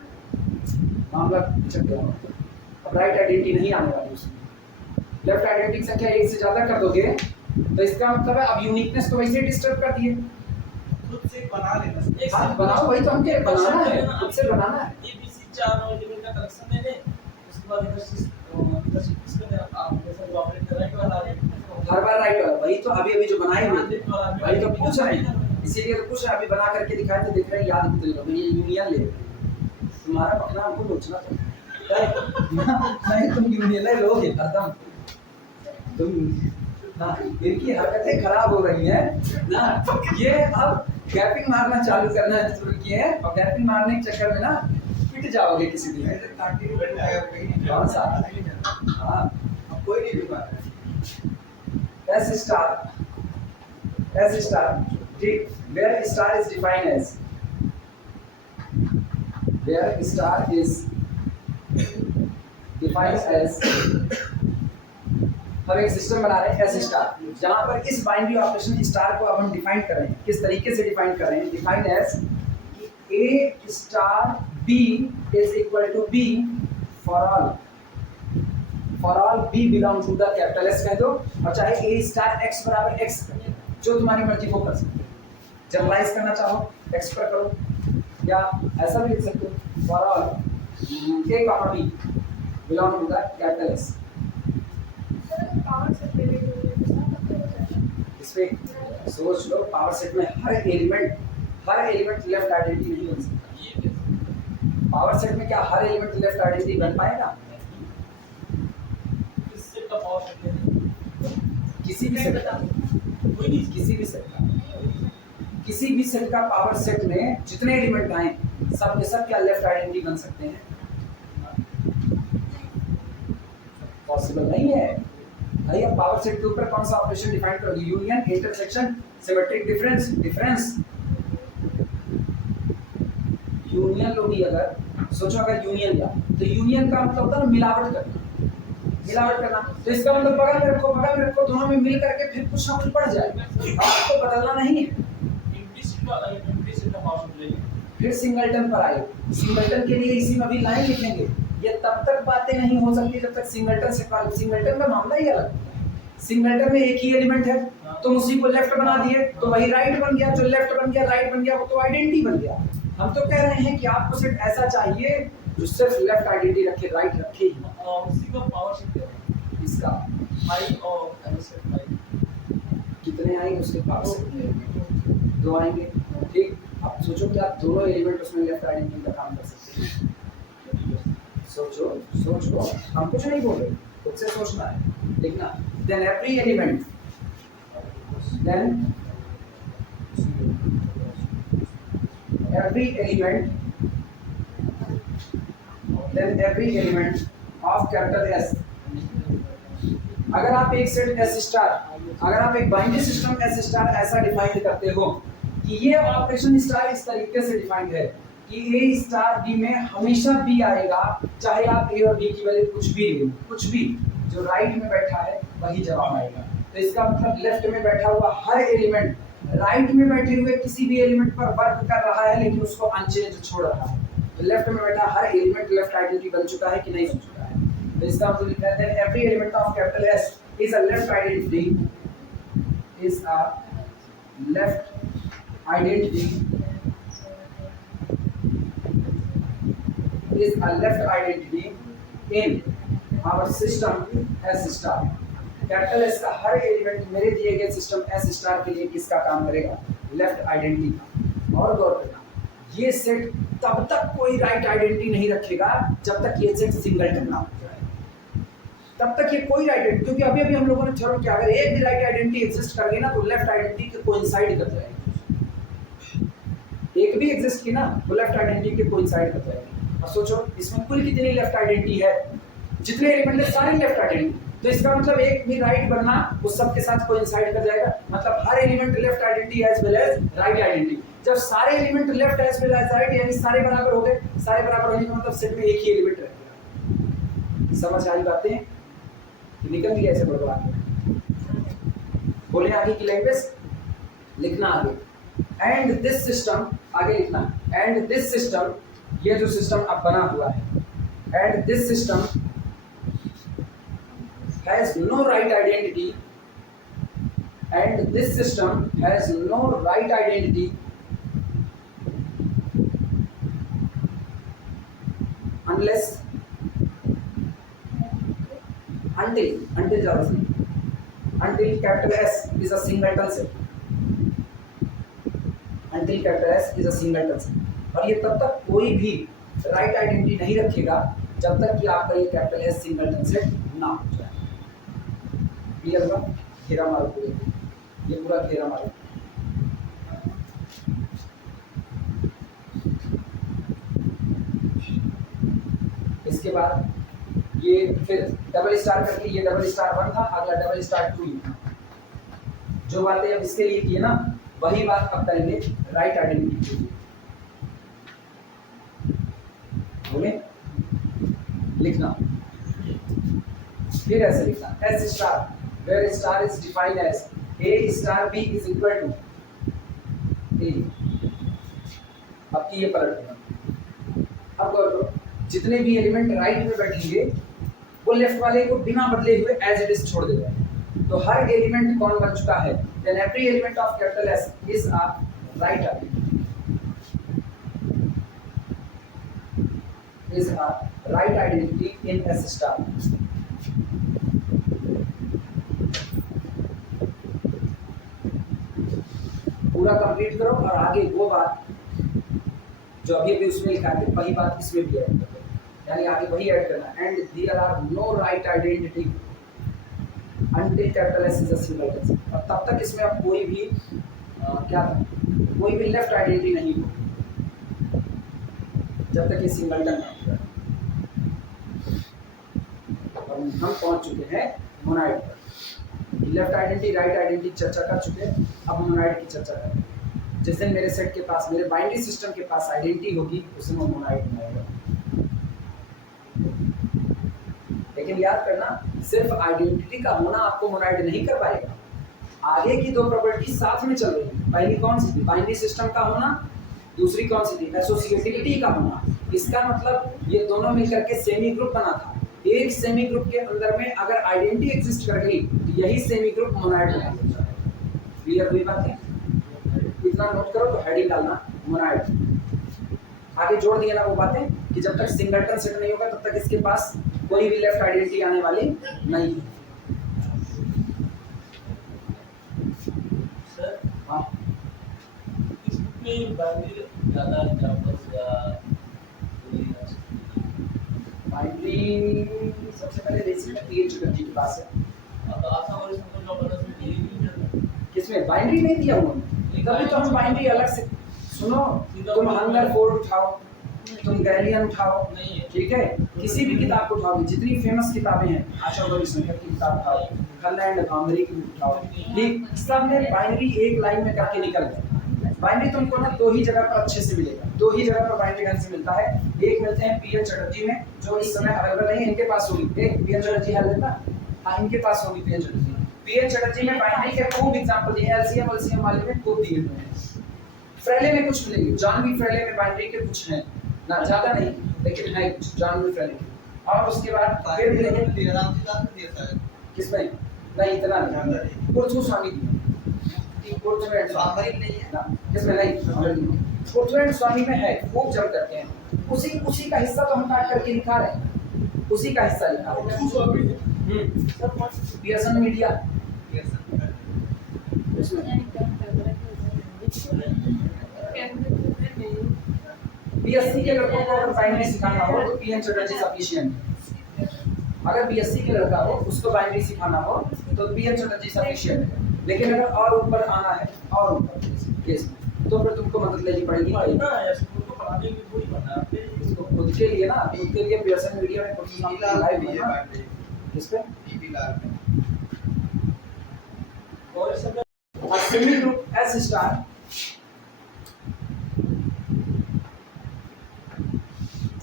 मामला पिछड़ गया। अब राइट आइडेंटिटी नहीं आने वाली उसमें। लेफ्ट आइडेंटिटी की संख्या एक से ज्यादा कर दोगे तो इसका मतलब है अब यूनिकनेस को वैसे डिस्टर्ब कर दिए। खुद से बना लेना। हाँ बनाओ, वही तो हम कह रहे हैं, बनाना है, खुद से बनाना है। ABC 4 एलिमेंट का कलेक्शन ले लें, उसके बाद इधर से किसका देना आप जैसे ऑपरेट राइट वाला आ जाए, हर बार राइट वाला, वही तो अभी जो बनाए हुए, वही तो पूछ रहे हैं, इसीलिए तो पूछ रहे हैं। अभी बना करके दिखाए तो दिख रहे हैं, याद कितने लोग ये यूनियन ले, तुम्हारा पकड़ा हमको सोचना था नहीं, तुम यूनियन ले लोगे एकदम, तुम ना, इनकी हरकतें खराब हो रही हैं ना, ये अब गैपिंग मारना चालू करना शुरू किए हैं, और गैपिंग मारने के चक्कर में ना पिट जाओगे किसी दिन। कौन सा? हाँ कोई नहीं रुका। एस स्टार, ठीक, where star is defined as, where star is defined as, हम एक सिस्टम बना रहे हैं एस स्टार, जहां पर इस बाइनरी ऑपरेशन स्टार को अब हम डिफाइन कर रहे हैं। किस तरीके से डिफाइन कर रहे हैं? Define as A star B is equal to B for all B belong to the capital S कह दो, और चाहे ए स्टार एक्स बराबर एक्स कर दो, जो तुम्हारी मर्जी वो कर सकते हो। जनरलाइज करना चाहो एक्स पर करो, या ऐसा भी लिख सकते हो for all A comma B belong to the capital S. इसमें सोच लो, पावर सेट में हर एलिमेंट लेफ्ट आइडेंटिटी नहीं बन सकता। पावर सेट में क्या हर एलिमेंट लेफ्ट आइडेंटिटी बन पाएगा? इससे का पावर सेट ले, किसी भी सेट का, किसी भी सेट का पावर सेट में जितने एलिमेंट आए सब के सब क्या लेफ्ट आइडेंटिटी बन सकते हैं? पॉसिबल नहीं है भाई। अब पावर सेट के ऊपर कौन सा ऑपरेशन डिफाइन करोगे? Union, intersection, symmetric difference. Union लोगी अगर, सोचो अगर यूनियन लिया तो यूनियन का मतलब होता है ना मिलावट करना, तो इसका मतलब बगल में रखो, दोनों में मिल करके फिर कुछ ना कुछ बढ़ जाएगा, आपको बदलना नहीं है। इम्प्लिसिट का पावर सेट ले, फिर सिंगलटन पर आए, सिंगलटन के लिए इसी में अभी लाइन लिखेंगे। ये तब तक बातें नहीं हो सकती जब तक सिंगलटन का मामला ही अलग है। सिंगलटन में एक ही एलिमेंट है, तुम उसी को लेफ्ट बना दिए तो वही राइट बन गया, जो लेफ्ट बन गया राइट बन गया वो तो आइडेंटिटी बन गया। हम तो कह रहे हैं कि आपको सेट ऐसा चाहिए जो सिर्फ लेफ्ट आइडेंटिटी रखे, राइट रखे ही। उसी का पावर सेट है इसका फाइव और एमएसएफ फाइव कितने आएंगे उसके पास? 2 आएंगे, ठीक। अब सोचो क्या दोनों एलिमेंट उसमें लेफ्ट आइडेंटिटी का काम कर सकते हैं? सोचो, हम कुछ नहीं बोल रहे, खुद से सोचना है, देखना। Then every element of capital S, अगर आप एक सेट एस स्टार, अगर आप एक बाइनरी सिस्टम एस स्टार ऐसा डिफाइन करते हो कि ये ऑपरेशन स्टार इस तरीके से डिफाइंड है कि ए स्टार बी में हमेशा बी आएगा, चाहे आप ए और बी की वैल्यू कुछ भी जो राइट में बैठा है वही जवाब आएगा। तो इसका मतलब लेफ्ट में बैठा हुआ हर एलिमेंट राइट में बैठे हुए किसी भी एलिमेंट पर वर्क कर रहा है, लेकिन उसको अनचेंज छोड़ रहा है। तो लेफ्ट में बैठा हर एलिमेंट लेफ्ट आइडेंटिटी बन चुका है कि नहीं बन चुका है? तो इसका मतलब लिखा है every element of capital S is a left identity, in our system S star। Capital S का हर एलिमेंट मेरे दिए गए सिस्टम एस स्टार के लिए किसका काम करेगा? लेफ्ट आइडेंटिटी का। और गौर करना, ये सेट तब तक कोई राइट आइडेंटिटी नहीं रखेगा जब तक ये सेट सिंगलटन ना हो जाए, तब तक ये कोई राइट आइडेंटिटी, क्योंकि अभी हम लोगों ने थ्योरम किया अगर एक भी राइट आइडेंटिटी एग्जिस्ट कर गई ना तो लेफ्ट आइडेंटिटी के कोइंसाइड कर जाएगी। एक भी एग्जिस्ट की ना तो लेफ्ट आइडेंटिटी के कोइंसाइड कर जाएगी। और सोचो इसमें कुल कितनी लेफ्ट आइडेंटिटी है? जितने एलिमेंट है सारे लेफ्ट आइडेंटिटी, तो इसका मतलब एक भी राइट बनना उस सब के साथ कोइंसाइड कर जाएगा, मतलब हर element left identity as well as right identity. जब सारे element left as well as right यानी सारे बराबर हो गए, सारे बराबर होने का मतलब सेट में एक ही एलिमेंट रहेगा। समझ आई बातें? निकल गया ऐसे बड़बड़ा के। बोले आगे की लैंग्वेज लिखना आगे। एंड दिस सिस्टम आगे लिखना। एंड दिस सिस्टम, ये जो सिस्टम अब बना हुआ है, and this system has no right identity, and this system has no right identity unless until ज्यादा से until capital S is a singleton set, until capital S is a singleton set। और ये तब तक कोई भी राइट आइडेंटिटी नहीं रखेगा जब तक कि आपका ये कैपिटल S सिंगलटन सेट ना हो जाए। क्लियर हुआ? घेरा मारो पूरे, ये पूरा घेरा मारो। इसके बाद ये फिर डबल स्टार करके, ये डबल स्टार 1 था, अगला डबल स्टार 2 था। जो बातें अब इसके लिए की है ना, वही बात अब करेंगे राइट आइडेंटिटी के लिए। बोले लिखना, फिर ऐसे लिखना S star where star is defined as A star B is equal to A. अब की ये पलट देना। अब करो, जितने भी एलिमेंट राइट में बैठेंगे वो लेफ्ट वाले को बिना बदले हुए एज इट इज छोड़ देगा। तो हर एलिमेंट कौन बन चुका है? Then every element of capital S is a right identity, is a right identity in S star. पूरा कंप्लीट करो और आगे वो बात जो अभी अभी उसमें लिखा है वही बात इसमें भी ऐड करो, यानी आगे वही ऐड करना। And there are no right identity until capital S is a singleton set। और तब तक इसमें अब कोई भी क्या था, कोई भी लेफ्ट आइडेंटिटी नहीं हो जब तक ये सिंगलटन ना हो जाए। और हम पहुंच चुके हैं मोनाइड पर। लेफ्ट आइडेंटिटी राइट आइडेंटिटी चर्चा कर चुके हैं, अब मोनाइड की चर्चा करें। जिस दिन मेरे सेट के पास, मेरे बाइनरी सिस्टम के पास आइडेंटिटी होगी उस दिन वो मोनाइड बनाएगा। लेकिन याद करना, सिर्फ आइडेंटिटी का होना आपको मोनाइड नहीं कर पाएगा, आगे की दो प्रॉपर्टी साथ में चल रही है। पहली कौन सी थी? बाइनरी सिस्टम का होना। दूसरी कौन सी थी? एसोसिएटिविटी का होना। इसका मतलब ये दोनों मिलकर के सेमी ग्रुप बना था। एक सेमी ग्रुप के अंदर में अगर आइडेंटिटी एग्जिस्ट कर गई तो यही सेमी ग्रुप मोनाइड बनाएगा। क्लियर हुई बात है? इतना नोट करो, तो हेडिंग डालना मोनाइड। आगे जोड़ दिया ना वो बातें कि जब तक सिंगलटन सेट नहीं होगा तब तक इसके पास कोई भी लेफ्ट आइडेंटिटी आने वाली नहीं। सर हाँ, इस बुक में बाइनरी ज़्यादा एग्जांपल्स या बाइनरी सबसे पहले बेसिक में पीएच चटर्जी के पास है। अब आशा और इसमें जो बता उसमें ये नहीं है। किसमें बाइनरी नहीं दिया उन्होंने? तभी तो हम बाइनरी अलग से। सुनो, तुम हंगरफोर्ड उठाओ, तुम गैलियन उठाओ, नहीं है। ठीक है, किसी भी किताब को उठाओ, जितनी फेमस किताबें हैं, आशा और शंकर की किताब उठाओ, खन्ना एंड भामरी की बुक उठाओ, ठीक, सब में बाइनरी एक लाइन में करके निकल गए। बाइनरी तुमको ना दो ही जगह पर अच्छे से मिलेगा, दो ही जगह पर बाइनरी ढंग से मिलता है। एक मिलते हैं पीएच चटर्जी में, जो इस समय अवेलेबल नहीं है, इनके पास होगी। एक पीएच चटर्जी है लेना, हाँ इनके पास होगी पीएच चटर्जी। पीएच चटर्जी में बाइनरी के खूब एग्जांपल दिए, एलसीएम एलसीएम वाले में खूब दिए हुए हैं। फ्रेले में कुछ मिलेंगे, जॉन बी फ्रेले में बाइनरी के कुछ हैं, ना ज्यादा नहीं लेकिन है कुछ, जॉन बी फ्रेले। और उसके बाद फिर मिलेंगे दियाराम जी का दिया था किसमें? नहीं इतना नहीं, कुर्चू स्वामी की कुर्चू एंड स्वामी नहीं है ना, किसमें नहीं, कुर्चू एंड स्वामी में है, खूब जम करते हैं। उसी का हिस्सा तो हम काट करके लिखा रहे हैं, उसी का हिस्सा लिखा रहे हैं। पियर्सन मीडिया इसमें बीएससी के लड़कों को अगर बाइनरी सिखाना हो तो पीएन चटर्जी सफिशिएंट है। अगर बीएससी के लड़का हो उसको बाइनरी सिखाना हो तो पीएन चटर्जी सफिशिएंट है। लेकिन अगर और ऊपर आना है, और ऊपर केस में, तो फिर तुमको मदद लेनी पड़ेगी इसको पढ़ाने की पूरी बना इसको खुद के लिए ना, खुद के लिए पियर्सन मीडिया में कुछ लाइव है ना, किस पे टीपी लाल और सब सेमी ग्रुप एस स्टार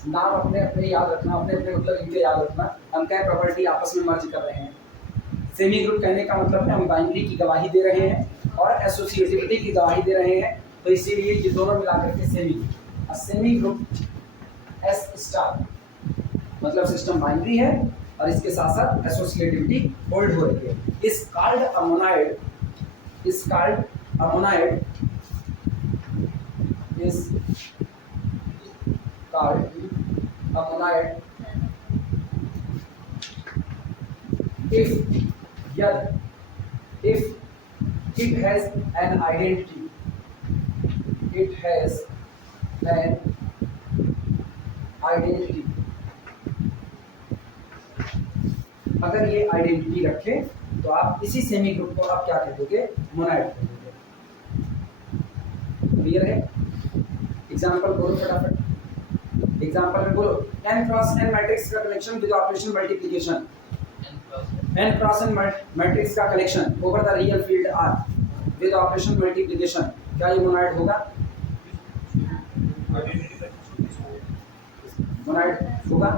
नाम अपने अपने याद रखना, अपने अपने मतलब इनके याद रखना। हम क्या प्रॉपर्टी आपस में मर्ज कर रहे हैं। सेमी ग्रुप कहने का मतलब है हम बाइनरी की गवाही दे रहे हैं और एसोसिएटिविटी की गवाही दे रहे हैं, तो इसीलिए ये दोनों मिलाकर के सेमी ग्रुप एस स्टार मतलब सिस्टम बाइनरी है और इसके साथ साथ एसोसिएटिविटी होल्ड हो रही है। इस called a monoid is called a monoid if it has an identity, अगर ये आइडेंटिटी रखे तो आप इसी सेमी ग्रुप को आप क्या कह दोगे, मोनाइड कह दोगे। क्लियर है? एग्जांपल बोलो फटाफट, एग्जांपल में बोलो n क्रॉस n मैट्रिक्स का collection with operation multiplication, n cross n matrix का collection over the real field R with operation multiplication, क्या ये मोनाइड होगा? मोनाइड होगा।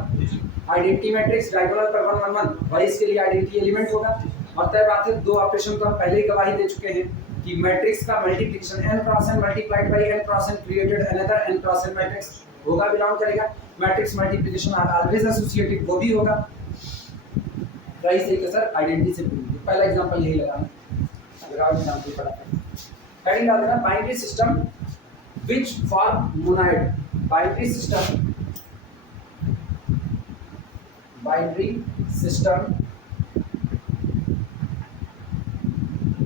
आइडेंटिटी मैट्रिक्स डायगोनल पर 1 1 1 और इसके लिए आइडेंटिटी एलिमेंट होगा। और तय बात है, दो ऑपरेशन को हम पहले ही गवाही दे चुके हैं कि मैट्रिक्स का multiplication n cross n multiplied by n cross n created another n cross n matrix होगा, बिलोंग करेगा। Matrix multiplication are always associative, वो भी होगा। रही सही के सर आइडेंटिटी से प्रूव। पहला एग्जांपल यही लगाना, लगाओ एग्जांपल फटाफट। हेडिंग डाल देना binary system which form monoid, बाइनरी सिस्टम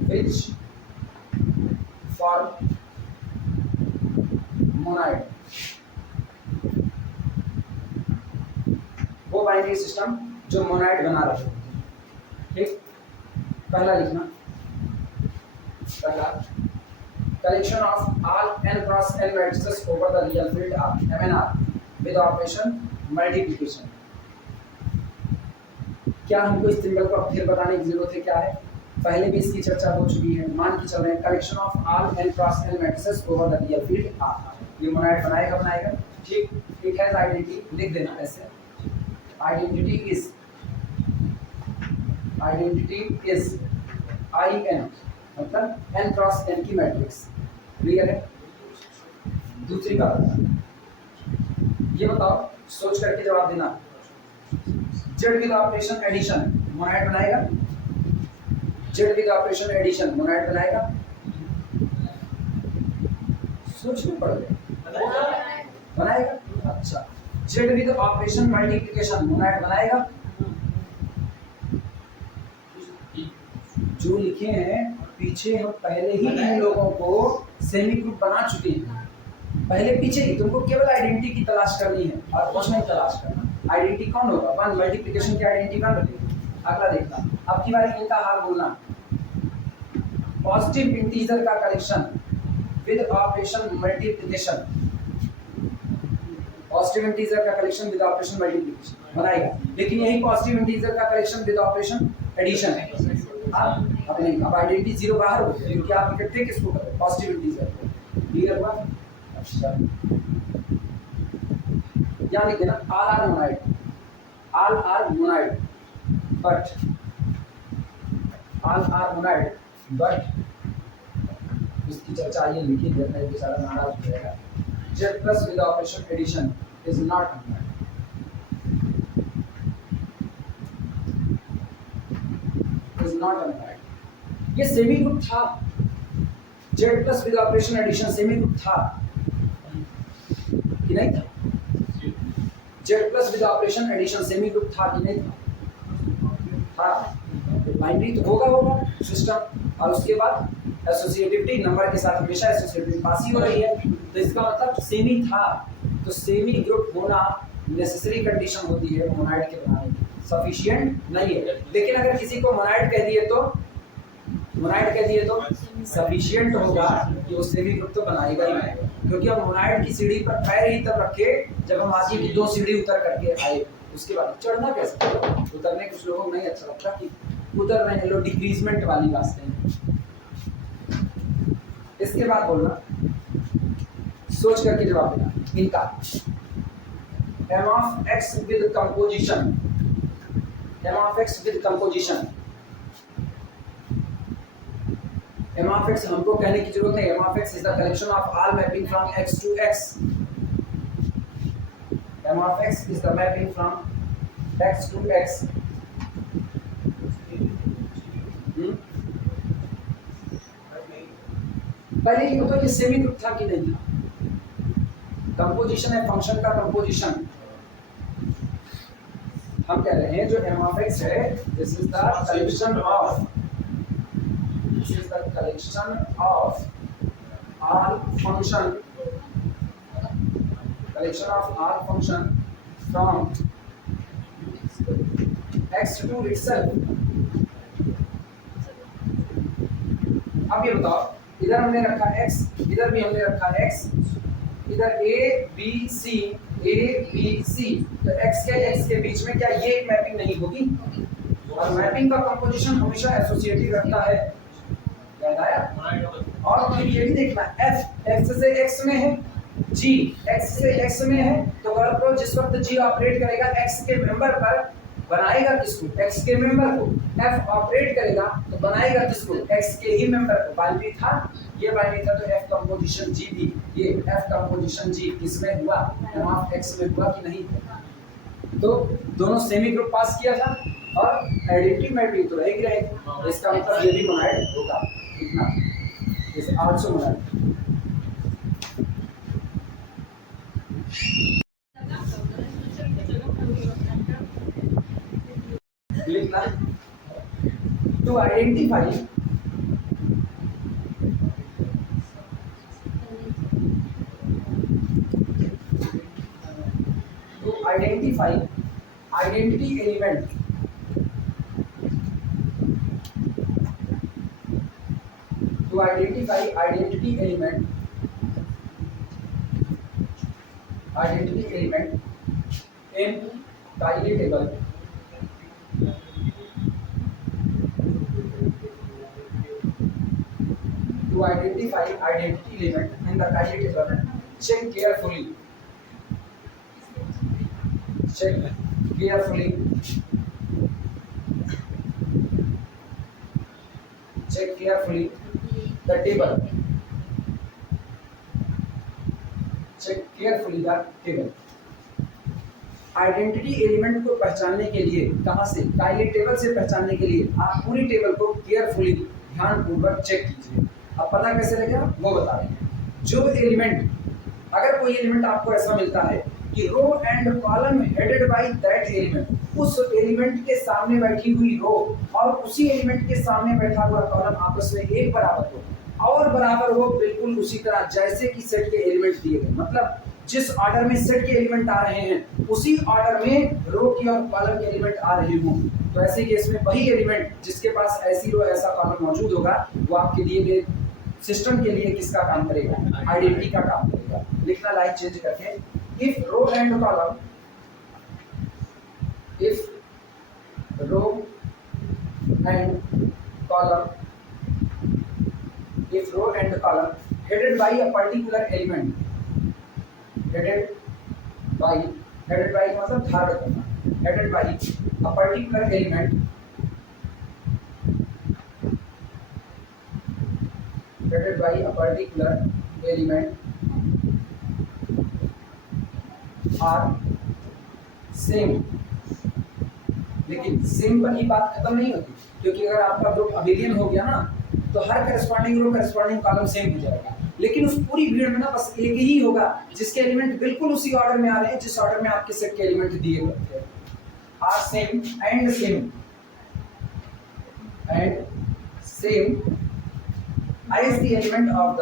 which form monoid, वो बाइनरी सिस्टम जो मोनाइड बना रहे हैं। ठीक, पहला लिखना, पहला collection of all n cross n matrices over the real field R MNR with operation multiplication. क्या हमको इस सिंबल को अब फिर बताने की जरूरत है? क्या है, पहले भी इसकी चर्चा हो चुकी है। मान के चल रहे हैं collection of all n cross n matrices over the real field R, ये मोनाइड बनाएगा। ठीक, इट हैज आइडेंटिटी, लिख देना ऐसे, आइडेंटिटी इज IN मतलब n क्रॉस n की मैट्रिक्स। क्लियर है? दूसरी बात ये बताओ, सोच करके जवाब देना, Z with operation addition monoid बनाएगा? Z with operation addition monoid बनाएगा? सोचने पड़ गए, बनाएगा। अच्छा, Z with operation multiplication monoid बनाएगा? जो लिखे हैं पीछे हम पहले ही इन लोगों को सेमी ग्रुप बना चुके हैं, पहले पीछे ही। तुमको केवल आइडेंटिटी की तलाश करनी है और कुछ नहीं तलाश करना। आइडेंटिटी कौन होगा? 1 मल्टीप्लिकेशन की आइडेंटिटी कौन होगी? अगला देखना, अब की बारी इनका हाल बोलना। पॉजिटिव इंटीजर का collection with operation multiplication, positive integer का कलेक्शन विद ऑपरेशन मल्टीप्लिकेशन बनाएगा। लेकिन यही पॉजिटिव इंटीजर का कलेक्शन विद ऑपरेशन एडिशन है। अब नहीं, अब आइडेंटिटी जीरो बाहर हो गई, क्योंकि आप इकट्ठे किसको करें? Positive integer. क्लियर हुआ? अच्छा, यहाँ लिख देना all are monoid but इसकी चर्चा ये लिखी देना है कि सारा नाराज हो जाएगा। Z plus with operation addition is not monoid, ये सेमी ग्रुप था। Z plus with operation addition semi group था कि नहीं था? Z plus with operation addition semi group था कि नहीं था? बाइनरी तो होगा सिस्टम, और उसके बाद एसोसिएटिविटी नंबर के साथ हमेशा एसोसिएटिविटी पास ही हो रही है, तो इसका मतलब सेमी था। तो सेमी ग्रुप होना नेसेसरी कंडीशन होती है मोनाइड के बनाने की, सफिशिएंट नहीं है। लेकिन अगर किसी को मोनाइड कह दिए तो सफिशिएंट होगा कि वो सेमी ग्रुप तो बनाएगा ही नहीं, क्योंकि हम मोनाइड की सीढ़ी पर पैर ही तब रखे जब हम आगे की 2 सीढ़ी उतर करके आए। उसके बाद चढ़ना कैसे? उतरने कुछ लोगों को नहीं अच्छा लगता कि उतर रहे हैं लोग, डिक्रीजमेंट वाली रास्ते हैं। इसके बाद बोलना, सोच करके जवाब देना इनका। m of x with composition m of x हमको कहने की जरूरत नहीं, m of x is the collection of all mapping from x to x. m of x is the mapping from x to x. पहले ये बताओ ये semi group था कि नहीं था? कंपोजिशन है फंक्शन का कंपोजिशन। हम कह रहे हैं जो m of x है this is the collection of all function from x to itself। अब ये बताओ इधर हमने रखा x, इधर भी हमने रखा x, इधर a b c तो x के बीच में क्या ये एक मैपिंग नहीं होगी? और मैपिंग का कंपोजिशन हमेशा एसोसिएटिव रखता है, याद आया? और फिर ये भी देखना f x से x में है, g x से x में है, तो गौर करो जिस वक्त g ऑपरेट करेगा x के मेंबर पर बनाएगा किसको? x के मेंबर को। f ऑपरेट करेगा तो बनाएगा किसको? x के ही मेंबर को। बाइनरी था, ये बाइनरी था तो f कंपोजिशन g भी, ये f कंपोजिशन g किसमें हुआ? m of x में हुआ कि नहीं? तो दोनों सेमी ग्रुप पास किया था और आइडेंटिटी मैपिंग तो रहेगी रहेगी, इसका मतलब ये भी मोनाइड होगा। कितना? इस 800 मोनाइड। लिखना to identify identity element to identify identity element in Cayley table to identify identity element in the Cayley table, check carefully the table. Check carefully the table. Identity element को पहचानने के लिए कहां से? काइली टेबल से पहचानने के लिए आप पूरी टेबल को केयरफुली ध्यानपूर्वक चेक कीजिए। अब पता कैसे लगेगा वो बता रहे हैं। जो एलिमेंट, अगर कोई एलिमेंट आपको ऐसा मिलता है कि row and column headed by that element, उस एलिमेंट के सामने बैठी हुई रो और उसी एलिमेंट के सामने बैठा हुआ कॉलम आपस में एक बराबर हो और बराबर हो बिल्कुल उसी तरह जैसे कि सेट के एलिमेंट दिए गए, मतलब जिस ऑर्डर में सेट के एलिमेंट आ रहे हैं उसी ऑर्डर में रो की और कॉलम के एलिमेंट आ रहे हों, तो ऐसे केस में वही एलिमेंट जिसके पास ऐसी रो ऐसा कॉलम मौजूद होगा वो आपके दिए गए सिस्टम के लिए किसका काम करेगा? आइडेंटिटी का काम करेगा। लिखना लाइन चेंज करके, if row and column headed by a particular element, headed by मतलब धारण करना, headed by a particular element are same, लेकिन सेम पर ही बात खत्म नहीं होती, क्योंकि अगर आपका ग्रुप अबेलियन हो गया ना तो हर करस्पॉन्डिंग रो करस्पॉन्डिंग कॉलम सेम हो जाएगा, लेकिन उस पूरी भीड़ में ना बस एक ही होगा जिसके एलिमेंट बिल्कुल उसी ऑर्डर में आ रहे हैं जिस ऑर्डर में आपके सेट के एलिमेंट दिए हुए हैं। Are same and same as the elements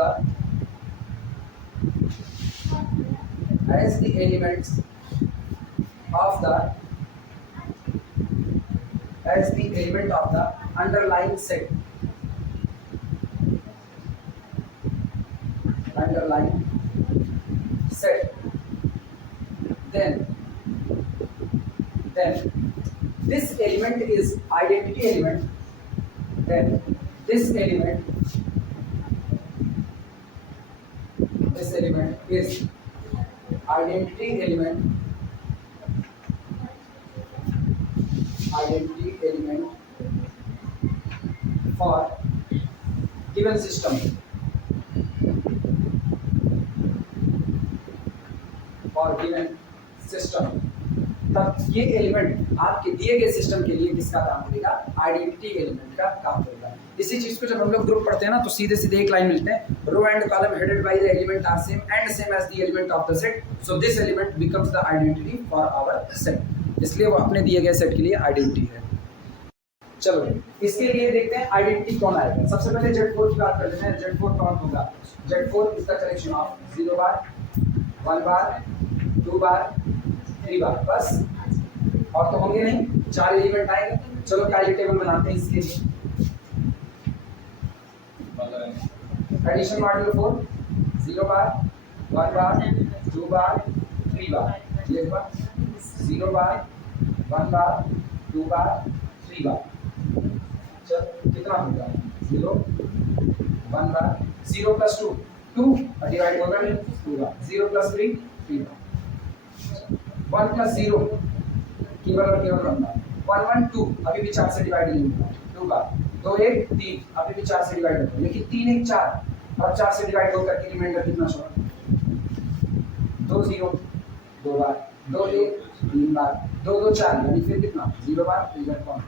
of the underlying set, then this element is identity element, then this element is identity element for given system और गिवन सिस्टम, तब ये element आपके दिए गए सिस्टम के लिए किसका काम करेगा? आइडेंटिटी एलिमेंट का काम करेगा। इसी चीज को जब हम लोग ग्रुप पढ़ते हैं ना तो सीधे सीधे एक लाइन मिलते हैं, row and column headed by the element are same and same as the element of the set, so this element becomes the identity for our set. इसलिए वो अपने दिए गए सेट के लिए आइडेंटिटी है। चलो इसके लिए देखते हैं आइडेंटिटी कौन आएगा। सबसे पहले Z4 की बात कर लेते हैं। Z4 कौन होगा? Z4 is the collection of 0 बार, 1 बार, 2 बार, 3 बार, बस। और तो होंगे नहीं, 4 एलिमेंट आएंगे। चलो कैलिक टेबल बनाते हैं इसके लिए। एडिशन मॉड्यूल 4 0 बार, 1 बार, 2 बार, 3 बार, ये बार 0 बार, 1 बार, 2 बार, 3 बार। चल कितना होगा? 0 1 बार, 0 प्लस 2 2 डिवाइड होगा नहीं 2 बार, 0 प्लस 3 3 बार, 1 प्लस 0 केवल और केवल 1 बार, 1 1 2 अभी भी 4 से डिवाइड नहीं होगा 2 बार, 2 1 3 अभी भी 4 से डिवाइड होगा, लेकिन 3 1 4 और 4 से डिवाइड होकर के रिमाइंडर कितना छोड़ा? 2 0 2 बार, 2 1 3 बार, 2 2 4 यानी फिर कितना? 0 बार, रिजल्ट कौन?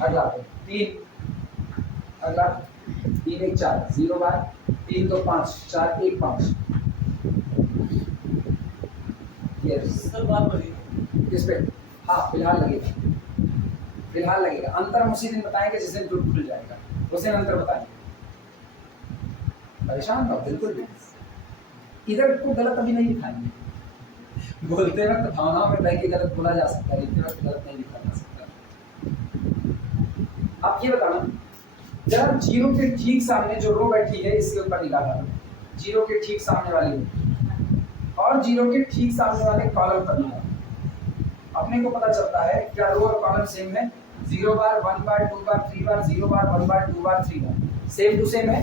अगला 3, अगला 3 1 4 0 बार, 3 2 5 4 1 5। यस सर बात बढ़िए किस पे? हाँ फिलहाल लगेगा, फिलहाल लगेगा। अंतर हम उसी दिन बताएंगे जिस दिन टूट टूट जाएगा, उस दिन अंतर बताएंगे। परेशान हो बिल्कुल भी, इधर को गलत अभी नहीं दिखाएंगे। बोलते वक्त भावनाओं में बह के गलत बोला जा सकता है, लिखते वक्त गलत नहीं लिखा जा सकता। आप ये बताना जरा, 0 के ठीक सामने जो रो बैठी है इसके ऊपर निगाह डालो, 0 के ठीक सामने वाली रो और 0 के ठीक सामने वाले कॉलम पर निगाह। अपने को पता चलता है क्या रो और कॉलम सेम है? 0 बार, 1 बार, 2 बार, 3 बार, 0 बार, 1 बार, 2 बार, 3 बार, सेम टू सेम है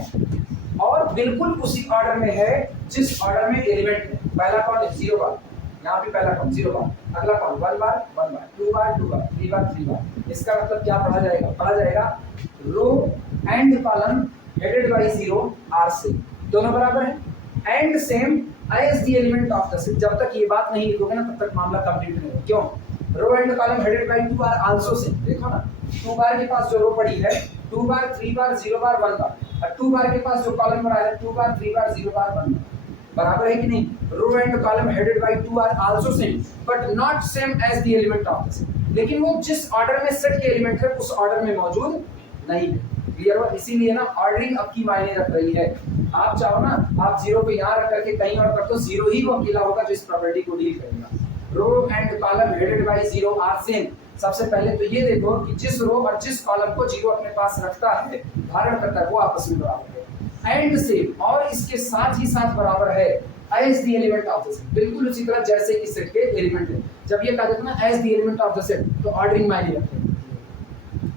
और बिल्कुल उसी ऑर्डर में है जिस ऑर्डर में एलिमेंट है। पहला कौन है? 0 बार, यहाँ भी पहला कौन? 0 बार, अगला कौन? 1 बार, 1 बार, 2 बार, 2 बार, 3 बार, 3 बार। इसका मतलब क्या पढ़ा जाएगा? पढ़ा जाएगा row and column headed by 0 are same, दोनों बराबर है and same as the element of the set. जब तक ये बात नहीं लिखोगे ना तब तक मामला कंप्लीट नहीं होगा। क्यों? Row and column headed by 2 are also same. देखो ना, 2 बार के पास जो रो पड़ी है 2 बार, 3 बार, 0 बार, 1 बार, और 2 बार के पास जो कॉलम पड़ा है 2 बार, 3 बार, 0 बार, 1 बार, बराबर है कि नहीं? Row and column headed by 2 are also same but not same as the element of the set. लेकिन वो जिस ऑर्डर में सेट के एलिमेंट है उस ऑर्डर में मौजूद नहीं है। क्लियर हुआ? इसीलिए ना ऑर्डरिंग अब की मायने रख रही है। आप चाहो ना आप 0 को यहाँ रख करके कहीं और कर दो, 0 ही वो अकेला होगा जो इस प्रॉपर्टी को डील करेगा। Row and column headed by 0 are same. सबसे पहले तो ये देखो कि जिस रो और जिस कॉलम को 0 अपने पास रखता है, धारण करता है, वो आपस में बराबर है एंड सेम, और इसके साथ ही साथ बराबर है as the element of the set. बिल्कुल उसी तरह जैसे कि सेट के एलिमेंट है। जब ये कहा जाता है ना as the element of the set, तो ऑर्डरिंग मायने रखते हैं,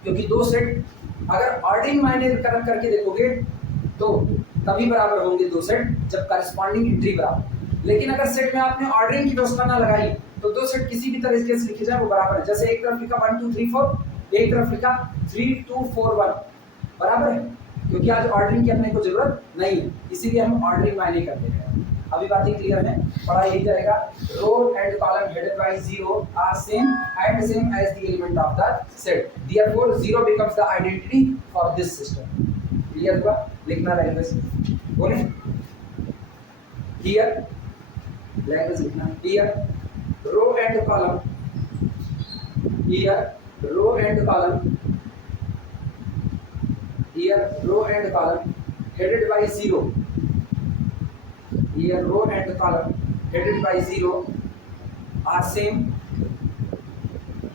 क्योंकि दो सेट अगर ऑर्डरिंग मायने करके देखोगे तो तभी बराबर होंगे दो सेट जब करस्पॉन्डिंग एंट्री बराबर। लेकिन अगर सेट में आपने ऑर्डरिंग की व्यवस्था ना लगाई तो दो सेट किसी भी तरीके से लिखे जाए वो बराबर है। जैसे एक तरफ लिखा 1 2 3 4, एक तरफ लिखा 3 2 4 1, बराबर है, क्योंकि आज ऑर्डरिंग की अपने को जरूरत नहीं है, इसीलिए हम ऑर्डरिंग मायने करते हैं। अभी बातें क्लियर है? पढ़ा यही जाएगा। Row and column headed by 0 are same and same as the element of the set, therefore 0 becomes the identity for this system। Clear हुआ? लिखना लैंग्वेज बोले हियर, लैंग्वेज लिखना here row and column, here row and column, here row and column headed by 0, here row and column headed by 0 are same,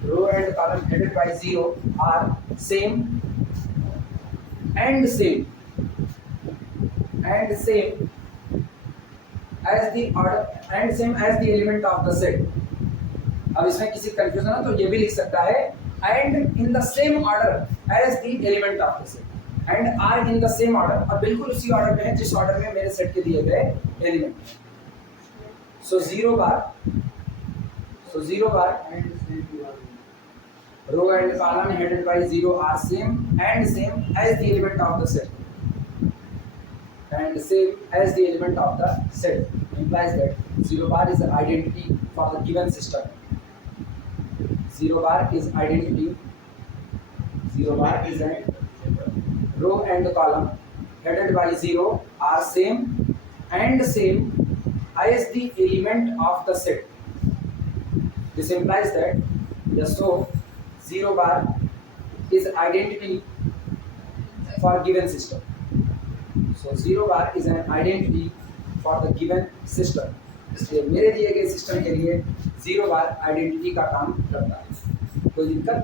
row and column headed by 0 are same and same as the order and same as the element of the set। अब इसमें किसी confusion है तो ये भी लिख सकता है and in the same order as the element of the set, and are in the same order, और बिल्कुल उसी ऑर्डर में है जिस ऑर्डर में मेरे सेट के दिए गए एलिमेंट। सो 0 बार row and column headed by 0 are same and same as the element of the set. and same as the element of the set implies that 0 bar is the identity for the given system. 0 bar is identity. 0 bar is a row and column headed by 0 are same and same as the element of the set. This implies that so 0 bar is identity for given system. So 0 bar is an identity for the given system. इसलिए मेरे दिए गए system के लिए 0 बार identity का काम करता है। कोई दिक्कत?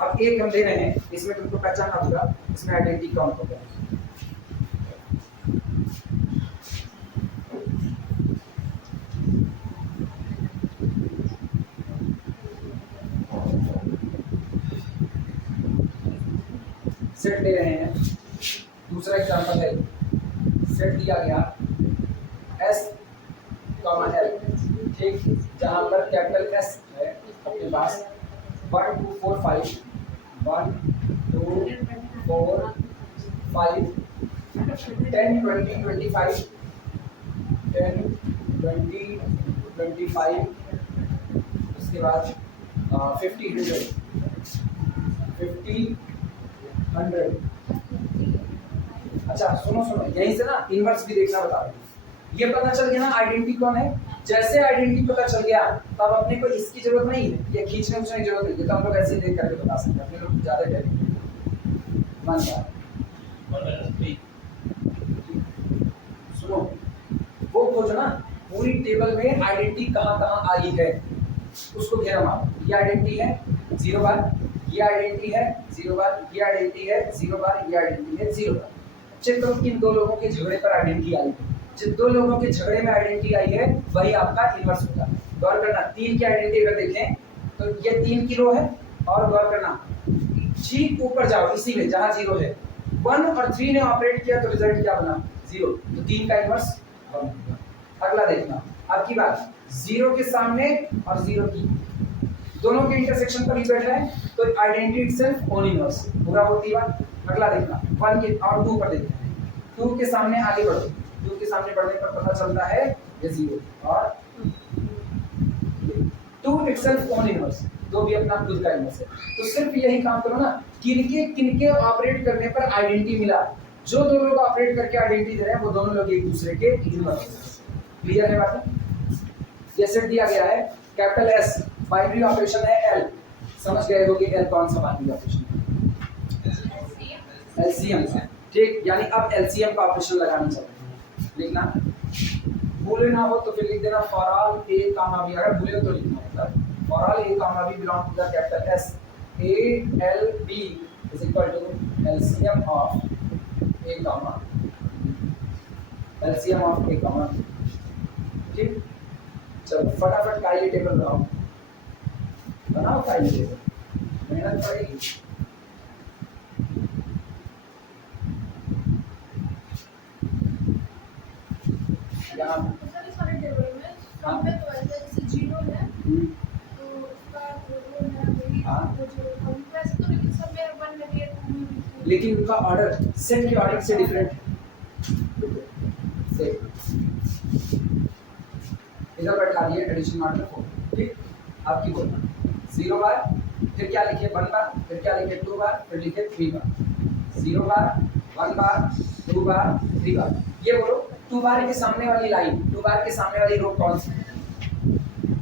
अब एक हम दे रहे हैं, इसमें तुमको पहचानना होगा इसमें आइडेंटिटी काउंट होगा। सेट ले रहे हैं, दूसरा एग्जांपल है सेट दिया गया S, L, ठीक, जहां पर कैपिटल S है अपने पास 1 2 4 5 1 2 4 5 10 20 25 10 20 25 उसके बाद 50 100। अच्छा सुनो यहीं से ना इनवर्स भी देखना बता रहा हूं। ये पता चल गया ना आइडेंटिटी कौन है। जैसे आइडेंटिटी पता चल गया तब अपने को इसकी जरूरत नहीं है, ये खींचने उछने की जरूरत नहीं है, तो हम लोग ऐसे ही देख करके बता सकते हैं। अपने लोग ज्यादा सुनो वो खोजो ना पूरी टेबल में आइडेंटिटी कहाँ आई है उसको घेरा मारो। ये आइडेंटिटी है 0 बार, ये आइडेंटिटी है 0 बार, ये आइडेंटिटी है 0 बार, ये आइडेंटिटी है 0 बार। चेक करो किन दो लोगों के झगड़े पर आइडेंटिटी आई है। जिन दो लोगों के झगड़े में आइडेंटिटी आई है वही आपका इनवर्स होगा। गौर करना 3 की आइडेंटिटी अगर देखें तो ये 3 की रो है, और गौर करना ठीक ऊपर जाओ इसी में जहां 0 है 1 और 3 ने ऑपरेट किया तो रिजल्ट क्या बना 0, तो 3 का इनवर्स 1। अगला देखना आपकी बात 0 के सामने और 0 की दोनों के इंटरसेक्शन पर ही बैठा है तो आइडेंटिटी इटसेल्फ ओन इनवर्स पूरा होती है बात। अगला देखना 1 के और 2 पर देखते हैं। 2 के सामने आगे बढ़ो, 2 के सामने बढ़ने पर पता चलता है ये 0 और 2 इटसेल्फ ओन इनवर्स, 2 भी अपना खुद का इनवर्स है। तो सिर्फ यही काम करो ना किनके ऑपरेट करने पर आइडेंटिटी मिला। जो दो लोग ऑपरेट करके आइडेंटिटी दे रहे हैं वो दोनों लोग एक दूसरे के इनवर्स। क्लियर है बात? ये सेट दिया गया है कैपिटल S, बाइनरी ऑपरेशन है L। समझ गए होगे L कौन सा बाइनरी ऑपरेशन है? LCM का, ठीक। यानी अब LCM का ऑपरेशन लगाना चाहते हैं। लिखना भूले ना हो तो फिर लिख देना for all A comma B। अगर भूले तो लिखना मतलब for all A comma B belong to the capital S, A L B is equal to LCM of A comma LCM of A comma, ठीक। चलो फटाफट काइली टेबल बनाओ काइली टेबल, मेहनत पड़ेगी। यहाँ सारे टेबल में सब में तो ऐसे जैसे 0 है तो उसका जो है वही तो जो हम वैसे तो लेकिन सब में 1 में भी है 2 में भी है। लेकिन उनका ऑर्डर सेट के ऑर्डर से डिफरेंट है। इधर बैठा दिए एडिशन ऑर्डर को, ठीक। आपकी बोलना 0 बार, फिर क्या लिखे 1 बार, फिर क्या लिखे 2 बार, फिर लिखे 3 बार। 0 बार 1 बार 2 बार 3 बार। ये बोलो 2 बार के सामने वाली लाइन, 2 बार के सामने वाली रो कौन सी?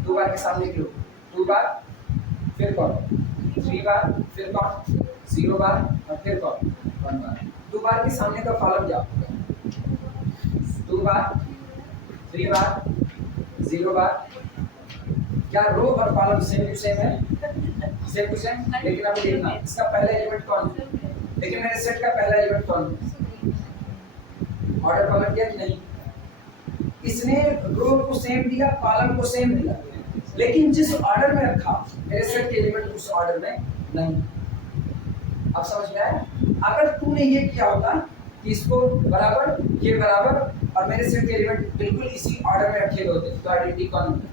2 बार के सामने की रो 2 बार, फिर कौन 3 बार, फिर कौन 0 बार और फिर कौन 1 बार। 2 बार के सामने का कॉलम क्या होगा? 2 बार 3 बार 0 बार। क्या रो और कॉलम सेम टू सेम है? Same to same. लेकिन अभी देखना इसका पहला एलिमेंट कौन है? लेकिन मेरे सेट का पहला एलिमेंट कौन है? ऑर्डर पलट गया कि नहीं? इसने रो को सेम दिया, कॉलम को सेम दिया, लेकिन जिस ऑर्डर में रखा मेरे सेट के एलिमेंट उस ऑर्डर में नहीं। अब समझ में आया? अगर तूने ये किया होता कि इसको बराबर, ये बराबर और मेरे सेट के एलिमेंट बिल्कुल इसी ऑर्डर में रखे होते तो आइडेंटिटी कौन होता?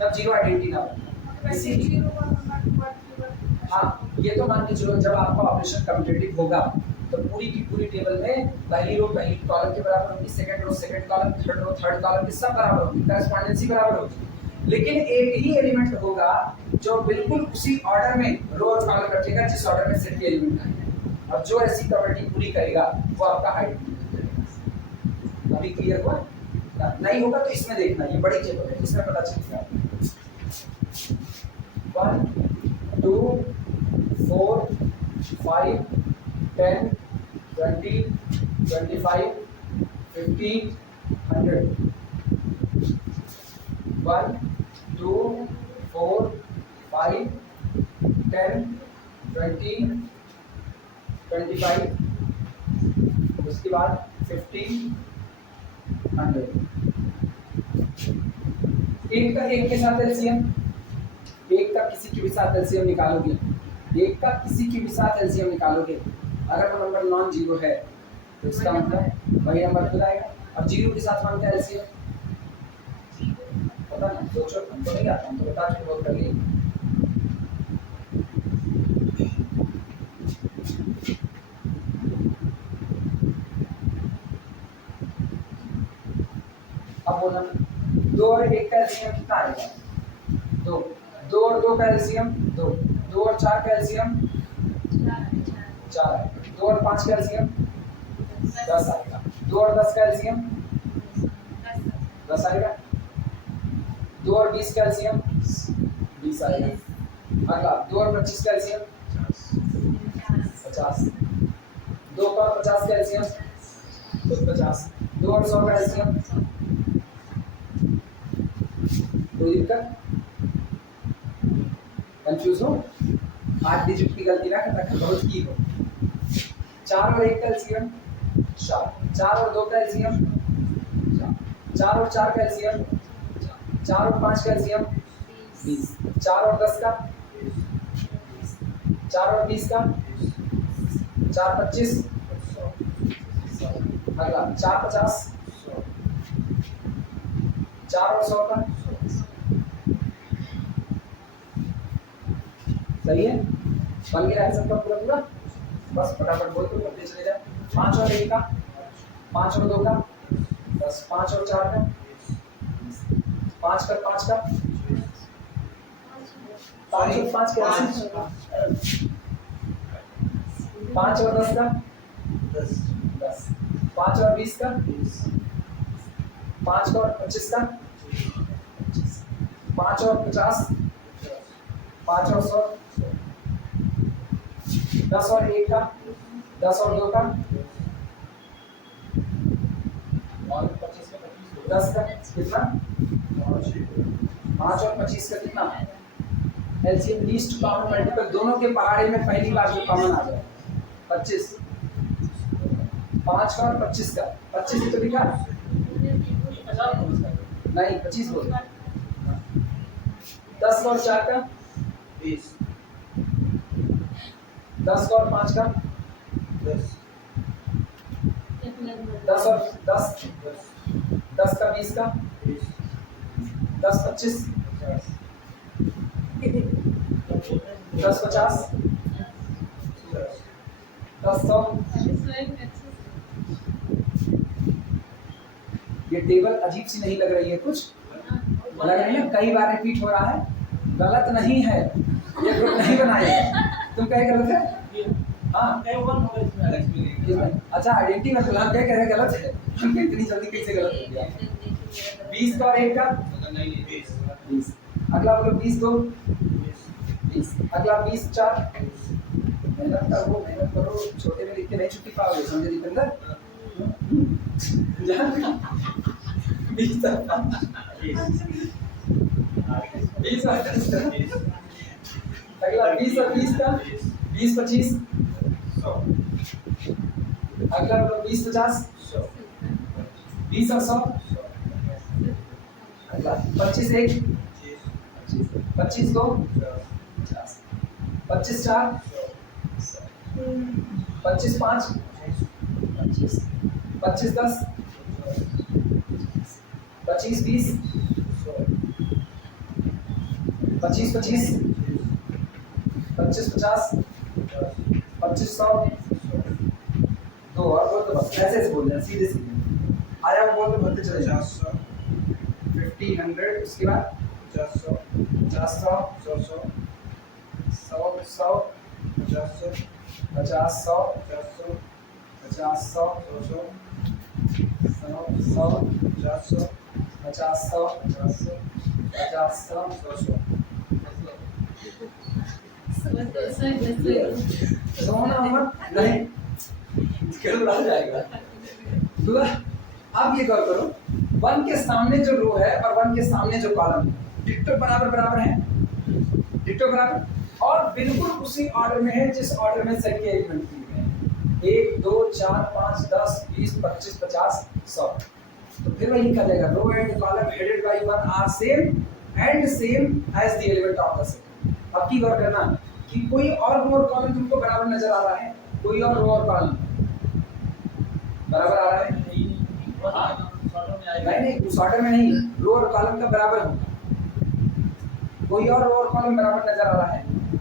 तब 0 आइडेंटिटी ना बनता। इसीलिए हाँ ये तो मान के चलो जब आपका ऑपरेशन कम्यूटेटिव होगा तो पूरी की पूरी टेबल में पहली रो पहली कॉलम के बराबर होगी, second row second column, third row third column की सब बराबर होगी, करेस्पॉन्डेंसी बराबर होगी। लेकिन एक ही एलिमेंट होगा जो बिल्कुल उसी ऑर्डर में रो और कॉलम रखेगा जिस ऑर्डर में सेट के एलिमेंट है, और जो ऐसी प्रॉपर्टी पूरी करेगा वो आपका आइडेंटिटी। अभी क्लियर हुआ? नहीं होगा तो इसमें देखना, ये बड़ी टेबल है, इसमें पता चलेगा। 1 2 4 5 10 20 25 50 100 1 2 4 5 10 20 25 उसके बाद 50 100। एक का एक के साथ एलसीएम, एक का किसी के भी साथ एलसीएम निकालोगे, एक का किसी के भी साथ एलसीएम निकालोगे, अगर वो नंबर नॉन जीरो है तो इसका मतलब वही नंबर खुद आएगा। अब जीरो के साथ वन का एलसीएम पता ना, सोचो, हम तो नहीं आता, हम तो बता के बहुत कर लिए। अब बोलना 2 और 1 का एलसीएम कितना आएगा? 2 2 और 2 का एलसीएम 2 2 और 4 का एलसीएम 4 आएगा, 2 और 5 का एलसीएम 10 आएगा, 2 और 10 का एलसीएम 10 आएगा, 2 और 20 का एलसीएम 20 आएगा। अगला 2 और 25 का एलसीएम 50, 2 और 50 का एलसीएम 50, 2 और 100 का एलसीएम। कोई दिक्कत? कंफ्यूज हो? 8 डिजिट की गलती ना करना, बहुत की हो। 4 और 1 का एलसीएम 4, 4 और 2 का एलसीएम 4 और 4 का एलसीएम 4 और 5 का एलसीएम 20, 4 और 10 का 4 और 20 का 4 25, अगला 4 50, 4 और 100 का, सही है? बन गया है सबका पूरा पूरा? बस फटाफट बोल दो, करते चले जाए। 5 और 1 का, 5 और 2 का, बस 5 और 4 का, 5 का 5 का, 5 और 5 का, 5 और 10 का 10, 5 और 20 का 5 और 25 का 5 और 50, 5 और 100, 10 और 1 का, 10 और 2 का, और 10 का कितना? 5 और 25 का कितना? एलसीएम लीस्ट कॉमन मल्टीपल, दोनों के पहाड़े में पहली बार जो कॉमन आ जाए 25, 5 का और 25 का, 25 ही तो लिखा नहीं, 25 बोल। 10 का और 4 का 20, 10 का और 5 का 10 और 10, 10 का 20 का 10 25, 10 50, 10 100। ये टेबल अजीब सी नहीं लग रही है? कुछ लग रही है, कई बार रिपीट हो रहा है। गलत नहीं है, ये ग्रुप नहीं बनाया, तुम कहे गलत है? हाँ अच्छा, आइडेंटिटी में फिलहाल क्या कह रहे गलत है, हम इतनी जल्दी कैसे गलत हो गया? 20 का और 1 का 20, अगला बोलो 20 2 20, अगला 20 4, मेहनत करो मेहनत करो, छोटे में लिख के नहीं छुट्टी पाओगे, समझे दीपेंद्र? 20 अगला 20 और 20 का 20 25, अगला 20 50, 20 और 100, अगला 25 1, 25 2, 25 4, 25 5, 25 10, 25 20, 25 25, 25 50, 25 100, तो बस ऐसे बोल देना सीधे सीधे। आया वो बोल तो भरते चले जाओ। 50 1500 उसके बाद 50 50 100 100 100 50 50 100 50 50 100 100 100 100 50 50 100 50 100 सोना मत नहीं कल आ जाएगा। तो अब ये कर करो, 1 के सामने जो रो है और 1 के सामने जो कॉलम है डिट्टो बराबर बराबर है, डिट्टो बराबर और बिल्कुल उसी ऑर्डर में है जिस ऑर्डर में सेट के एलिमेंट दिए हैं 1 2 4 5 10 20 25 50 100। तो फिर वही कर देगा row and column headed by 1 are same and same as the element of the set. अब की गौर करना कि कोई और रो और कॉलम तुमको बराबर नजर आ रहा है, कोई और रो और कॉलम बराबर आ रहा है? नहीं उस ऑर्डर में नहीं, रो और कॉलम का बराबर होगा। कोई और रो और कॉलम बराबर नजर आ रहा है?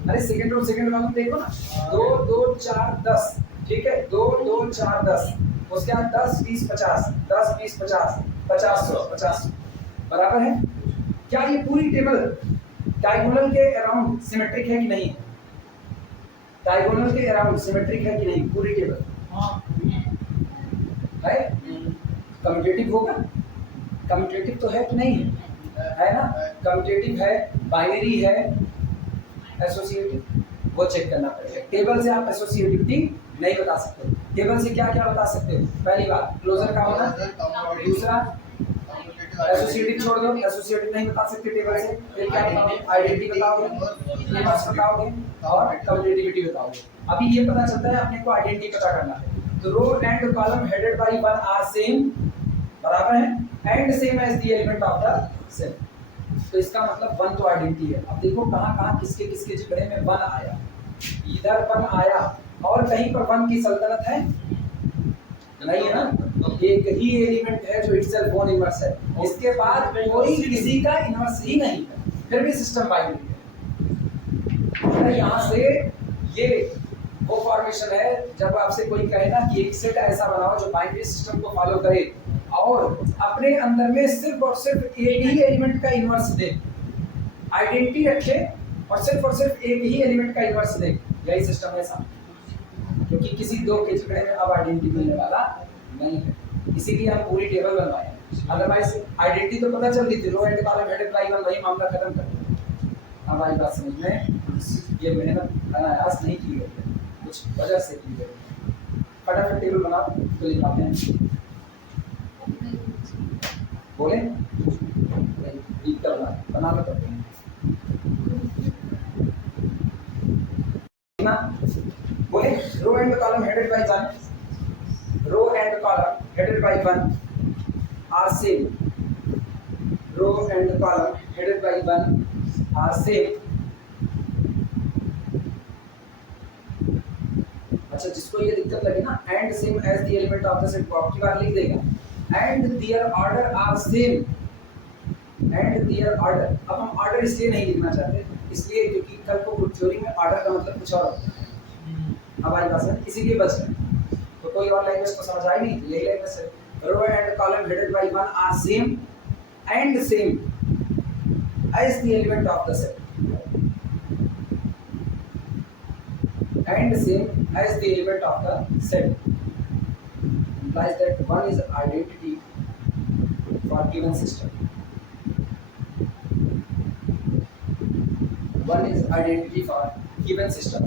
अरे सेकंड रो सेकंड कॉलम देखो ना, 2 2 4 10 ठीक है, 2 2 4 10 उसके बाद 10 20 50 10 20 50 50 100 बराबर है। क्या ये पूरी टेबल डायगोनल के अराउंड सिमेट्रिक है कि नहीं? डायगोनल के अराउंड सिमेट्रिक है कि नहीं पूरी टेबल? है कम्यूटेटिव होगा, कम्यूटेटिव तो है कि नहीं है ना? कम्यूटेटिव है, बाइनरी है, एसोसिएटिव वो चेक करना पड़ेगा। टेबल से आप एसोसिएटिविटी नहीं बता सकते। टेबल से क्या क्या बता सकते हो? पहली बात क्लोजर का होना, दूसरा एसोसिएटिव छोड़ दो, एसोसिएटिव नहीं बता सकते टेबल से। फिर क्या बताओगे? आइडेंटिटी बताओगे, इनवर्स बताओगे और कम्यूटेटिविटी बताओगे। अभी ये पता चलता है अपने को आइडेंटिटी पता करना है। तो row and column headed by 1 are same बराबर है and same as the element of the set. तो इसका मतलब 1 तो आइडेंटिटी है। अब देखो कहां कहां किसके किसके झगड़े में 1 आया, इधर 1 आया और कहीं पर 1 की सल्तनत है नहीं है ना? एक ही एलिमेंट है जो इटसेल्फ वन इनवर्स है, इसके बाद कोई किसी का इनवर्स ही नहीं है, फिर भी सिस्टम बाइनरी है। यहाँ से ये वो फॉर्मेशन है जब आपसे कोई कहे ना कि एक सेट ऐसा बनाओ जो बाइनरी सिस्टम को फॉलो करे और अपने अंदर में सिर्फ और सिर्फ एक ही एलिमेंट का इनवर्स दे, आइडेंटिटी रखे और सिर्फ एक ही एलिमेंट का इनवर्स दे, यही सिस्टम है ऐसा। क्योंकि किसी दो के झगड़े में अब आइडेंटिटी मिलने वाला नहीं है, इसीलिए हम पूरी टेबल बनवाए हैं। अदरवाइज आइडेंटिटी तो पता चल गई थी, row and column headed by 1 वही मामला खत्म कर दिया। हमारी बात समझ में, ये मेहनत अनायास नहीं की गई है, कुछ वजह से की गई। फटाफट टेबल बनाओ तो लिखाते हैं। बोले बना लो करते हैं बोले row and column headed by 1, row and column headed by 1 are same, row and column headed by 1 are same. अच्छा जिसको ये दिक्कत लगे ना and same as the element of the set, आपकी बार लिख देगा and their order are same, and their order. अब हम ऑर्डर इसलिए नहीं लिखना चाहते, इसलिए क्योंकि कल को ग्रुप थ्योरी में ऑर्डर का मतलब कुछ और होता है। हमारी बात है इसीलिए बच गए, तो कोई और लैंग्वेज को समझ आई नहीं, यही लैंग्वेज है। Row and column headed by 1 are same and same as the element of the set, and same as the element of the set, implies that 1 is identity for given system, 1 is identity for given system,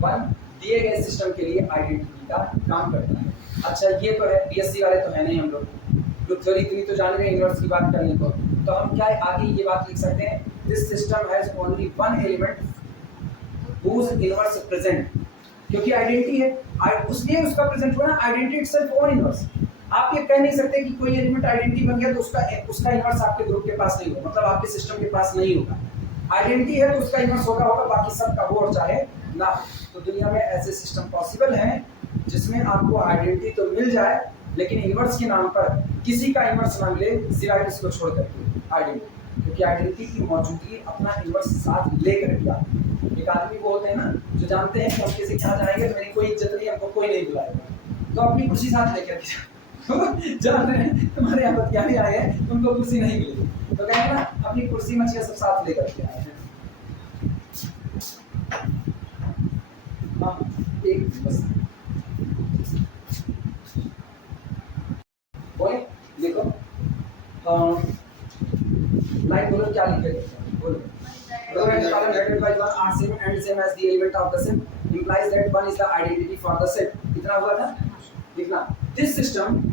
1 दिए गए system के लिए identity का काम करता है। अच्छा ये तो है, बीएससी वाले तो है नहीं हम लोग, ग्रुप थ्योरी इतनी तो जान गए इनवर्स की बात करने को, तो हम क्या आगे ये बात लिख सकते हैं, this system has only 1 element whose inverse present, क्योंकि आइडेंटिटी है उसलिए उसका प्रेजेंट हुआ ना, आइडेंटिटी इटसेल्फ ओन इनवर्स। आप ये कह नहीं सकते कि कोई एलिमेंट आइडेंटिटी बन गया तो उसका इनवर्स आपके ग्रुप के पास नहीं होगा, मतलब आपके सिस्टम के पास नहीं होगा। आइडेंटिटी है तो उसका इनवर्स होगा, बाकी सब का हो और चाहे ना। तो दुनिया में ऐसे सिस्टम पॉसिबल हैं जिसमें आपको आइडेंटिटी तो मिल जाए लेकिन इनवर्स के नाम पर किसी का इनवर्स ना मिले, सिवाय किसको छोड़ करके आइडेंटिटी, क्योंकि आइडेंटिटी की मौजूदगी अपना इनवर्स साथ लेकर के आती है। एक आदमी वो होते हैं ना जो जानते हैं कि हम किसी के यहाँ जाएंगे तो मेरी कोई इज्जत नहीं, हमको कोई नहीं बुलाएगा, तो अपनी कुर्सी साथ लेकर के जाओ। जान रहे हैं तुम्हारे यहाँ बतियाने आए हैं, उनको कुर्सी नहीं मिली, तो कहेंगे ना अपनी कुर्सी मछिया सब साथ लेकर के आए हैं। हाँ, एक बस बोले देखो, लाइन बोलो क्या लिखे, बोलो Whether the column headed by one are same and same as the element of the set implies that one is the identity for the set. कितना हुआ था? लिखना. This system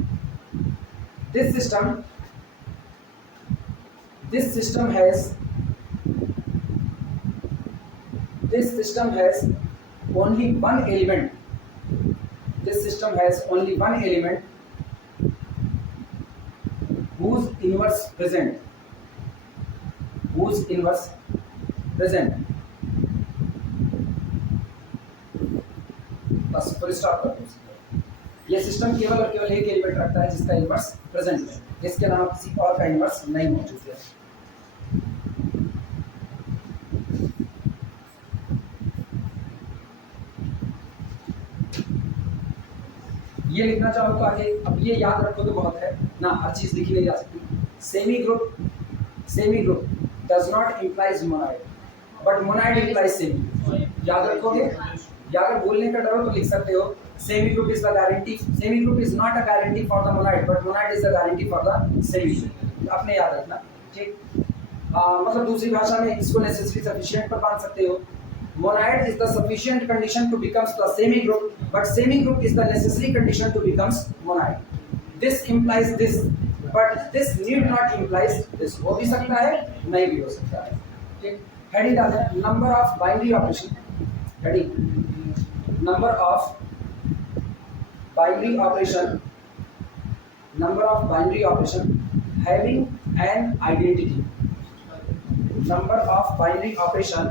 has only one element. This system has only one element whose inverse present. बस full stop कर दो। ये system केवल और केवल एक एलिमेंट रखता है जिसका इनवर्स प्रेजेंट है, इसके अलावा किसी और का इनवर्स नहीं मौजूद है। ये लिखना चाहो तो आगे, अब ये याद रखो तो बहुत है ना, हर चीज लिखी नहीं जा सकती। Semi group does not implies monoid, but monoid implies semi. याद रखोगे, या अगर बोलने का डर हो तो लिख सकते हो semi group is the guarantee, semi group is not a guarantee for the monoid but monoid is the guarantee for the semi group. अपने याद रखना, ठीक। मतलब दूसरी भाषा में इसको नेसेसरी सफिशिएंट पर बांध सकते हो। Monoid is the sufficient condition to becomes the semi group, but semi group is the necessary condition to becomes monoid. This implies this, but this need not implies this. हो भी सकता है, नहीं भी हो सकता है, ठीक। हेडिंग डालते हैं, number of binary operation. Heading, number of binary operation having an identity, number of binary operation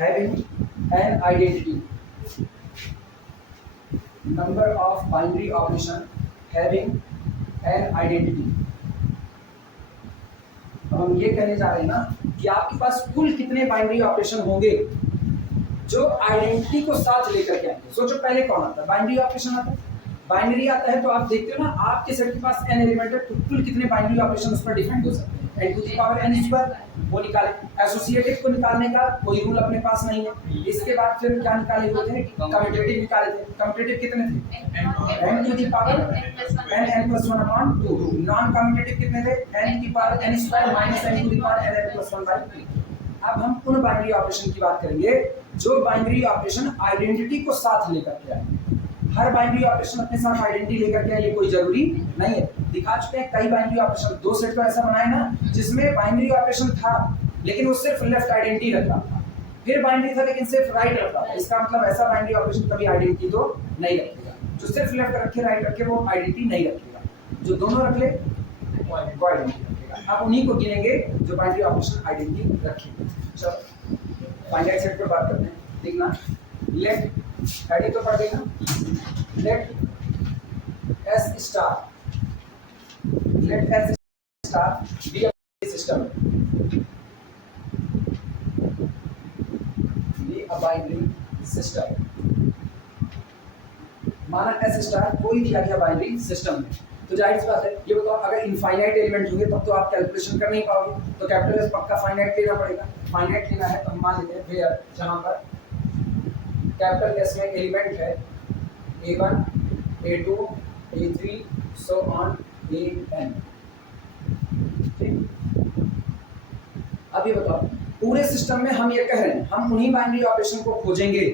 having an identity, number of binary operation having an identity। अब हम ये कहने जा रहे हैं ना कि आपके पास कुल कितने बाइनरी ऑपरेशन होंगे जो आइडेंटिटी को साथ लेकर के आएंगे। सोचो पहले कौन आता है, बाइनरी ऑपरेशन आता है। बाइनरी आता है तो आप देखते हो ना, आपके सेट के पास n एलिमेंट है तो कुल कितने बाइनरी ऑपरेशन उस पर डिफाइन हो सकते हैं, n to the power n square, वो निकाले। एसोसिएटिव को निकालने का कोई रूल अपने पास नहीं है। इसके बाद फिर क्या निकाले हुए थे, कम्यूटेटिव निकाले थे। कम्यूटेटिव कितने थे, n to the power n plus 1 upon 2। Non commutative कितने थे, n की power n square minus n to the power n plus 1 by 2। अब हम उन बाइनरी ऑपरेशन की बात करेंगे जो बाइनरी ऑपरेशन आइडेंटिटी को साथ लेकर के आए। हर बाइनरी ऑपरेशन अपने साथ आइडेंटिटी लेकर के आए ये कोई जरूरी नहीं है। दिखा चुके हैं कई बाइनरी ऑपरेशन, दो सेट तो ऐसा बनाए ना जिसमें बाइनरी ऑपरेशन था लेकिन वो सिर्फ लेफ्ट आइडेंटिटी रखता था, फिर बाइनरी था लेकिन सिर्फ राइट रखता था। इसका मतलब ऐसा बाइनरी ऑपरेशन कभी आइडेंटिटी तो नहीं रखेगा। जो सिर्फ लेफ्ट रखे राइट रखे वो आइडेंटिटी नहीं रखेगा, जो दोनों रख ले वो आइडेंटिटी रखेगा। अब उन्हीं को गिनेंगे जो बाइनरी ऑपरेशन आइडेंटिटी रखेंगे। चलो फाइनाइट सेट पर बात करते हैं। देखना, लेट हेडिंग तो पढ़ देना, let S star be a system, be a binary system. माना S स्टार कोई दिया गया बाइनरी सिस्टम है, तो जाहिर सी बात है ये बताओ अगर इनफाइनाइट एलिमेंट होंगे तब तो आप कैलकुलेशन कर नहीं पाओगे, तो कैपिटल एस पक्का फाइनाइट लेना पड़ेगा। फाइनाइट लेना है तो हम मान लेते हैं वेयर, जहां पर कैपिटल एस में एलिमेंट है A1 A2 A3 so on AN। अब ये बताओ पूरे सिस्टम में हम ये कह रहे हैं हम उन्हीं बाइनरी ऑपरेशन को खोजेंगे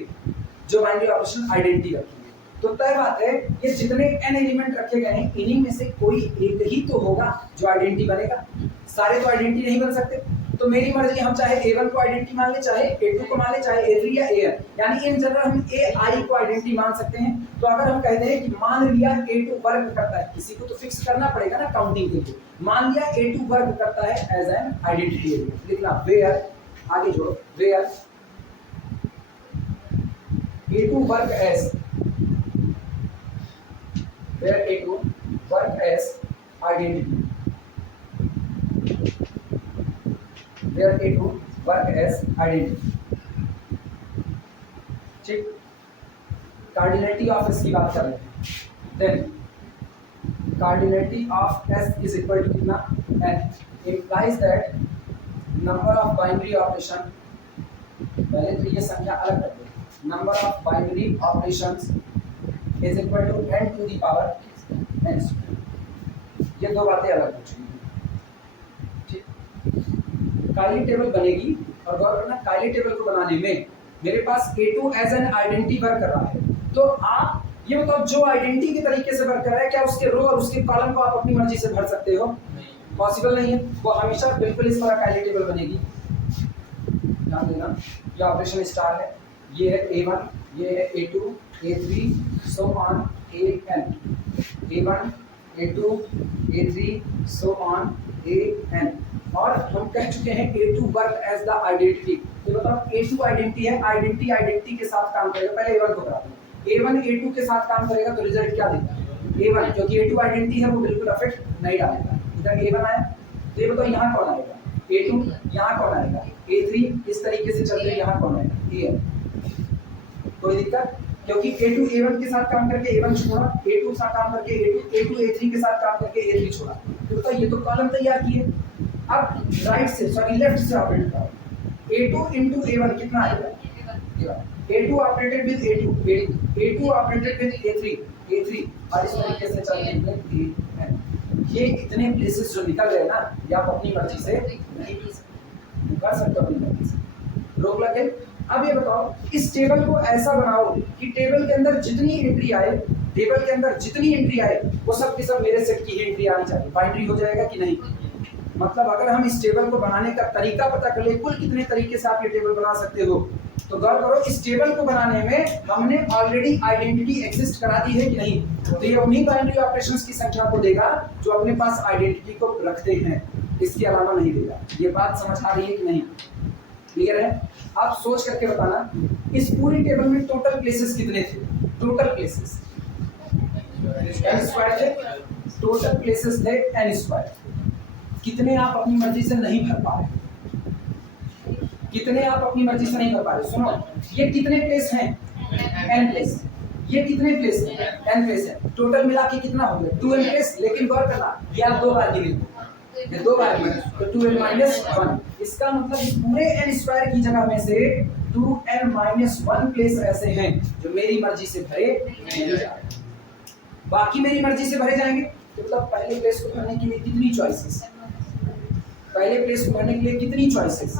जो बाइनरी ऑपरेशन आइडेंटिटी रखेंगे। तो तय बात है ये जितने n एलिमेंट रखे गए हैं इन्हीं में से कोई एक ही तो होगा जो आइडेंटिटी बनेगा। सारे तो आइडेंटिटी नहीं बन सकते, तो मेरी मर्जी, हम चाहे A1 को आइडेंटिटी मान ले, चाहे A2 को मान ले, चाहे A3 या AN, यानी इन जगह हम AI को आइडेंटिटी मान सकते हैं। तो अगर हम कहते हैं कि मान लिया A2 वर्क करता है, किसी को तो फिक्स करना पड़ेगा ना काउंटिंग के लिए, मान लिया A2 वर्क करता है एज एन आइडेंटिटी एलिमेंट। लिखना वेयर, आगे जोड़ो where A2 work as, where A2 work as identity, where A2 work as identity। ठीक, कार्डिनलिटी ऑफ इसकी बात कर रहे हैं। Then cardinality of S is equal to कितना n, implies that number of binary operation, पहले तो ये संख्या अलग कर दे, number of binary operations is equal to n to the power n square, ये दो बातें अलग हो चुकी हैं। ठीक, काइली टेबल बनेगी और गौर करना काइली टेबल को बनाने में मेरे पास A2 as an identity work कर रहा है, तो आप ये बताओ जो आइडेंटिटी के तरीके से वर्क कर रहा है क्या उसके रो और उसके कॉलम को आप अपनी मर्जी से भर सकते हो? पॉसिबल नहीं है, वो हमेशा बिल्कुल इस तरह काइली टेबल बनेगी। ध्यान देना, ये ऑपरेशन स्टार है, ये है A1, ये है A2, A3 so on AN, A1 A2 A3 so on AN, और हम कह चुके हैं A2 work as the identity. तो बताओ A2 आइडेंटिटी है, आइडेंटिटी के साथ काम करेगा, पहले A1 को करा दो, A1 A2 के साथ काम करेगा तो रिजल्ट क्या देगा? A1, क्योंकि A2 आइडेंटिटी है वो बिल्कुल अफेक्ट नहीं डालेगा। इधर A1 आया, तो ये बताओ यहाँ कौन आएगा? A2, यहाँ कौन आएगा? A3, इस तरीके से चल रहे यहाँ कौन आएगा? AN। कोई दिक्कत? क्योंकि A2 A1 के साथ काम करके A1 छोड़ा, A2 के साथ काम करके A2 A3 के साथ काम करके A3 छोड़ा, तो बताओ ये तो कॉलम तैयार किए। अब राइट से सॉरी लेफ्ट से ऑपरेट करो, A2 into A1 कितना आएगा? A2 operated with A2 operated with A3 और इस तरीके से चल रही है AN। ये इतने प्लेसेस जो निकल रहे हैं ना, ये आप अपनी मर्जी से नहीं कर सकते, अपनी मर्जी से रोक लगे। अब ये बताओ इस टेबल को ऐसा बनाओ कि टेबल के अंदर जितनी एंट्री आए वो सब की सब मेरे सेट की ही एंट्री आनी चाहिए। बाइनरी हो जाएगा कि नहीं? मतलब अगर हम इस टेबल को बनाने का तरीका पता कर ले, कुल कितने तरीके से आप ये टेबल बना सकते हो, तो गौर करो इस टेबल को बनाने में हमने ऑलरेडी आइडेंटिटी एग्जिस्ट करा दी है कि नहीं? तो ये उन्हीं बाइनरी ऑपरेशंस की संख्या को देगा जो अपने पास आइडेंटिटी को रखते हैं, इसके अलावा नहीं देगा। ये बात समझ आ रही है कि नहीं? क्लियर है? आप सोच करके बताना, इस पूरी टेबल में टोटल प्लेसेस कितने थे? टोटल प्लेसेस n स्क्वायर थे, टोटल प्लेसेस थे n स्क्वायर। कितने आप अपनी मर्जी से नहीं भर पा रहे? कितने आप अपनी मर्जी से नहीं भर पा रहे? सुनो, ये कितने प्लेस हैं? n place. ये कितने प्लेस हैं? n प्लेस है। टोटल मिला के कितना हो गया? 2n place. लेकिन गौर करना, ये आप दो बार गिने, ये दो बार गिने तो 2n माइनस 1। इसका मतलब इस पूरे n स्क्वायर की जगह में से 2n माइनस 1 प्लेस ऐसे हैं जो मेरी मर्जी से भरे नहीं जा रहे, बाकी मेरी मर्जी से भरे जाएंगे। मतलब पहले प्लेस को भरने के लिए कितनी चॉइसेस? पहले प्लेस को भरने के लिए कितनी चॉइसेस?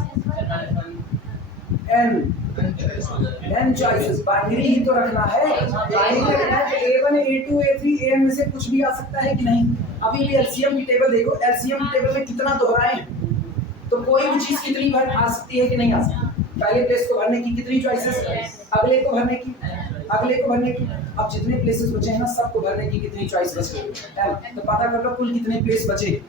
n choices. बाइनरी ही तो रखना है, बाइनरी रखना है। A1 A2 A3 AN में से कुछ भी आ सकता है कि नहीं? अभी भी एलसीएम की टेबल देखो, एलसीएम की टेबल में कितना दोहराए, तो कोई भी चीज कितनी बार आ सकती है कि नहीं आ सकती? पहले प्लेस को भरने की कितनी चॉइसेस? अगले को भरने की, अगले को भरने की। अब जितने प्लेसेस बचे हैं ना, सबको भरने की कितनी चॉइस बची है? तो पता कर लो कुल कितने प्लेस बचे।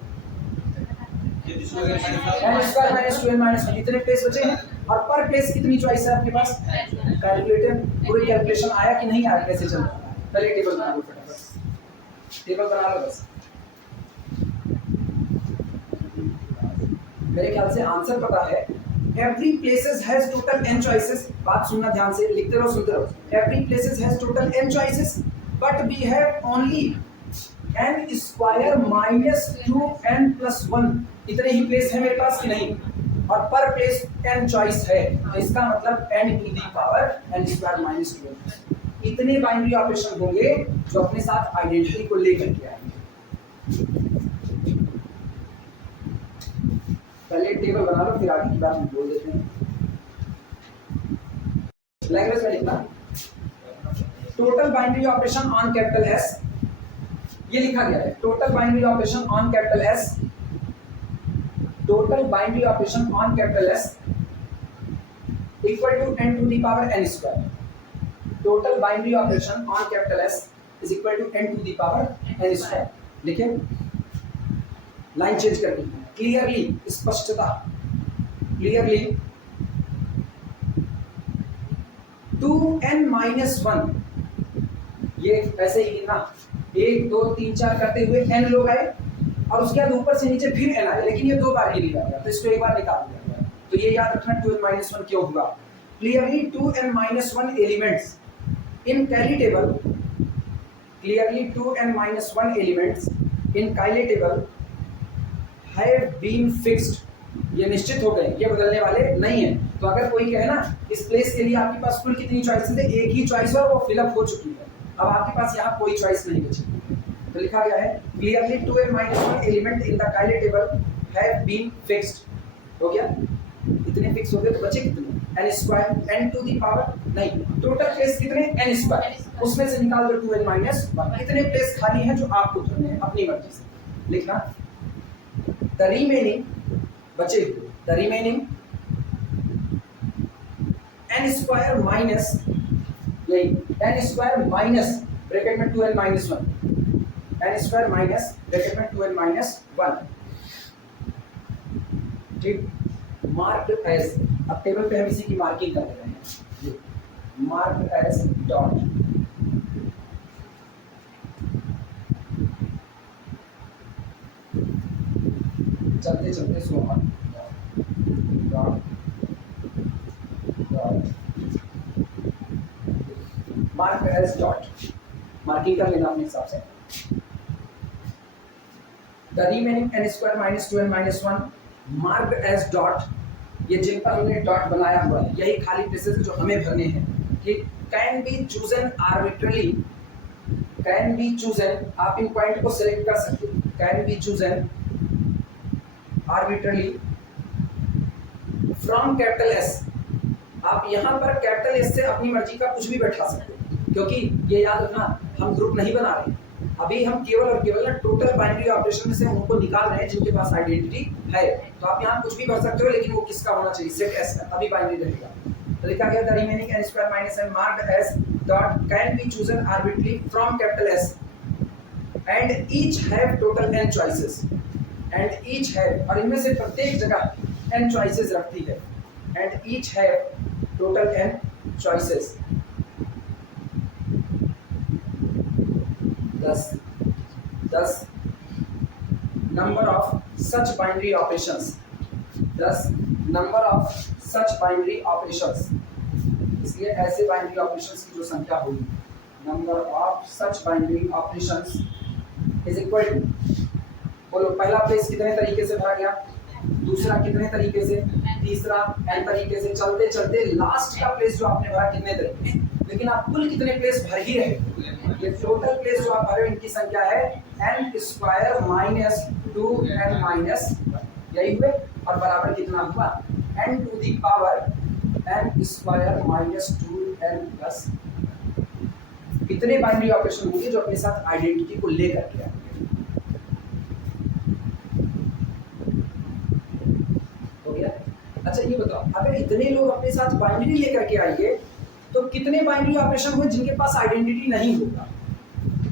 n square minus 2n minus 1 इतने प्लेस बचे हैं, और पर प्लेस कितनी चॉइस है आपके पास? कैलकुलेटर। पूरी कैलकुलेशन आया कि नहीं आया? कैसे चल रहा है? पहले टेबल बना लो फटाफट, टेबल बना लो बस। मेरे ख्याल से आंसर पता है। Every places has total n choices. बात सुनना ध्यान से, लिखते रहो सुनते रहो। Every places has total n choices but we have only n square minus 2n plus 1 इतने ही प्लेस है मेरे पास कि नहीं? और पर प्लेस n चॉइस है, तो इसका मतलब n to the power n square minus 2n इतने बाइनरी ऑपरेशन होंगे जो अपने साथ आइडेंटिटी को लेकर के आएंगे। पहले टेबल बना लो, फिर आगे की बात हम बोल देते हैं। लैंग्वेज में लिखना total binary operation on capital S, ये लिखा गया है। Total binary operation on capital S, total binary operation on capital S equal to n to the power n square. Total binary operation on capital S is equal to n to the power n square. लिखे, line change करनी है clearly, स्पष्टता clearly. 2n minus 1 ये ऐसे ही ना 1 2 3 4 करते हुए n लोग आए, और उसके बाद ऊपर से नीचे फिर n आए, लेकिन ये दो बार ही निकाल गया, तो इसको एक बार निकाल दिया गया। तो ये याद रखना 2n माइनस 1 क्यों हुआ। Clearly 2n minus 1 elements in Cayley table clearly 2n-1 elements in Cayley table have been fixed, ये निश्चित हो गए, ये बदलने वाले नहीं है। तो अगर कोई कहे ना इस प्लेस के लिए आपके पास कुल कितनी चॉइसेस है, एक ही चॉइस है, वो फिलअप हो चुकी है, अब आपके पास यहाँ कोई चॉइस नहीं बची। तो लिखा गया है clearly 2n-1 element in the काइले टेबल हैव बीन फिक्स्ड, हो गया, इतने फिक्स हो गए, तो बचे कितने, n square, n to the power नहीं, टोटल प्लेस कितने n स्क्वायर, उसमें से निकाल दो 2n-1, इतने प्लेस खाली हैं जो आपको भरने हैं अपनी मर्जी से। लिखना द रिमेनिंग, बचे हुए the remaining n square minus, यही n स्क्वायर माइनस ब्रैकेट में 2n-1, n square minus bracket में 2n-1, ठीक, मार्क्ड एज, अब टेबल पे हम इसी की मार्किंग कर रहे हैं, मार्क्ड एज डॉट, चलते चलते slow on, dot dot marked as dot, marking कर लेना अपने हिसाब से। The remaining n square minus 2n-1 marked as dot, ये जिन पर हमने डॉट बनाया हुआ है यही खाली प्लेसेस जो हमें भरने हैं, ठीक, can be chosen arbitrarily, can be chosen, आप इन पॉइंट को सिलेक्ट कर सकते हो, can be chosen arbitrarily from capital S, आप यहाँ पर कैपिटल एस से अपनी मर्जी का कुछ भी बैठा सकते हो, क्योंकि ये याद रखना हम ग्रुप नहीं बना रहे, अभी हम केवल और केवल ना टोटल बाइनरी ऑपरेशन में से उनको निकाल रहे हैं जिनके पास आइडेंटिटी है। तो आप यहाँ कुछ भी भर सकते हो, लेकिन वो किसका होना चाहिए, सेट एस का, तभी बाइनरी रहेगा। तो लिखा गया the remaining n square minus n marked as dot can be chosen arbitrarily from capital S and each have total n choices, and each have, और इनमें से प्रत्येक जगह n चॉइसेस रखती है, and each have total n choices, 10 number of such binary operations, 10 number of such binary operations, इसलिए ऐसे binary operations की जो संख्या होगी, number of such binary operations is equal to, बोलो पहला प्लेस कितने तरीके से भरा गया, दूसरा कितने तरीके से, तीसरा n तरीके से, चलते चलते लास्ट का प्लेस जो आपने भरा कितने तरीके से, लेकिन आप कुल कितने प्लेस भर ही रहे, ये टोटल प्लेस जो आप भरे इनकी संख्या है n स्क्वायर माइनस 2n-1, यही हुए, और बराबर कितना हुआ n to the power n square minus 2n plus, कितने बाइनरी ऑपरेशन होंगे जो अपने साथ आइडेंटिटी को लेकर के आएंगे। हो गया? अच्छा ये बताओ, अगर इतने लोग अपने साथ बाइनरी लेकर के आएंगे तो कितने बाइनरी ऑपरेशन हुए जिनके पास आइडेंटिटी नहीं होगा,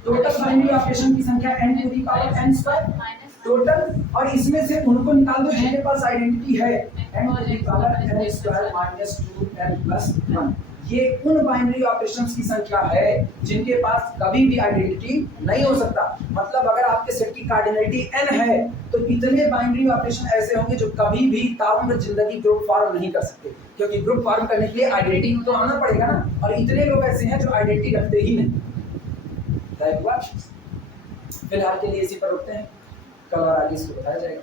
टोटल बाइनरी ऑपरेशन की संख्या n to the power n square total, और इसमें से उनको निकाल दो जिनके पास आइडेंटिटी है n to the power n square minus 2n plus 1, ये उन बाइनरी ऑपरेशंस की संख्या है जिनके पास कभी भी आइडेंटिटी नहीं हो सकता। मतलब अगर आपके सेट की कार्डिनलिटी n है तो इतने बाइनरी ऑपरेशन ऐसे होंगे जो कभी भी ताउम्र जिंदगी ग्रुप फॉर्म नहीं कर सकते, क्योंकि ग्रुप फॉर्म करने के लिए आइडेंटिटी तो आना पड़ेगा ना, और इतने लोग ऐसे हैं जो आइडेंटिटी रखते ही नहीं। फिलहाल के लिए इसी पर रुकते हैं, कल और आगे इसको बताया जाएगा।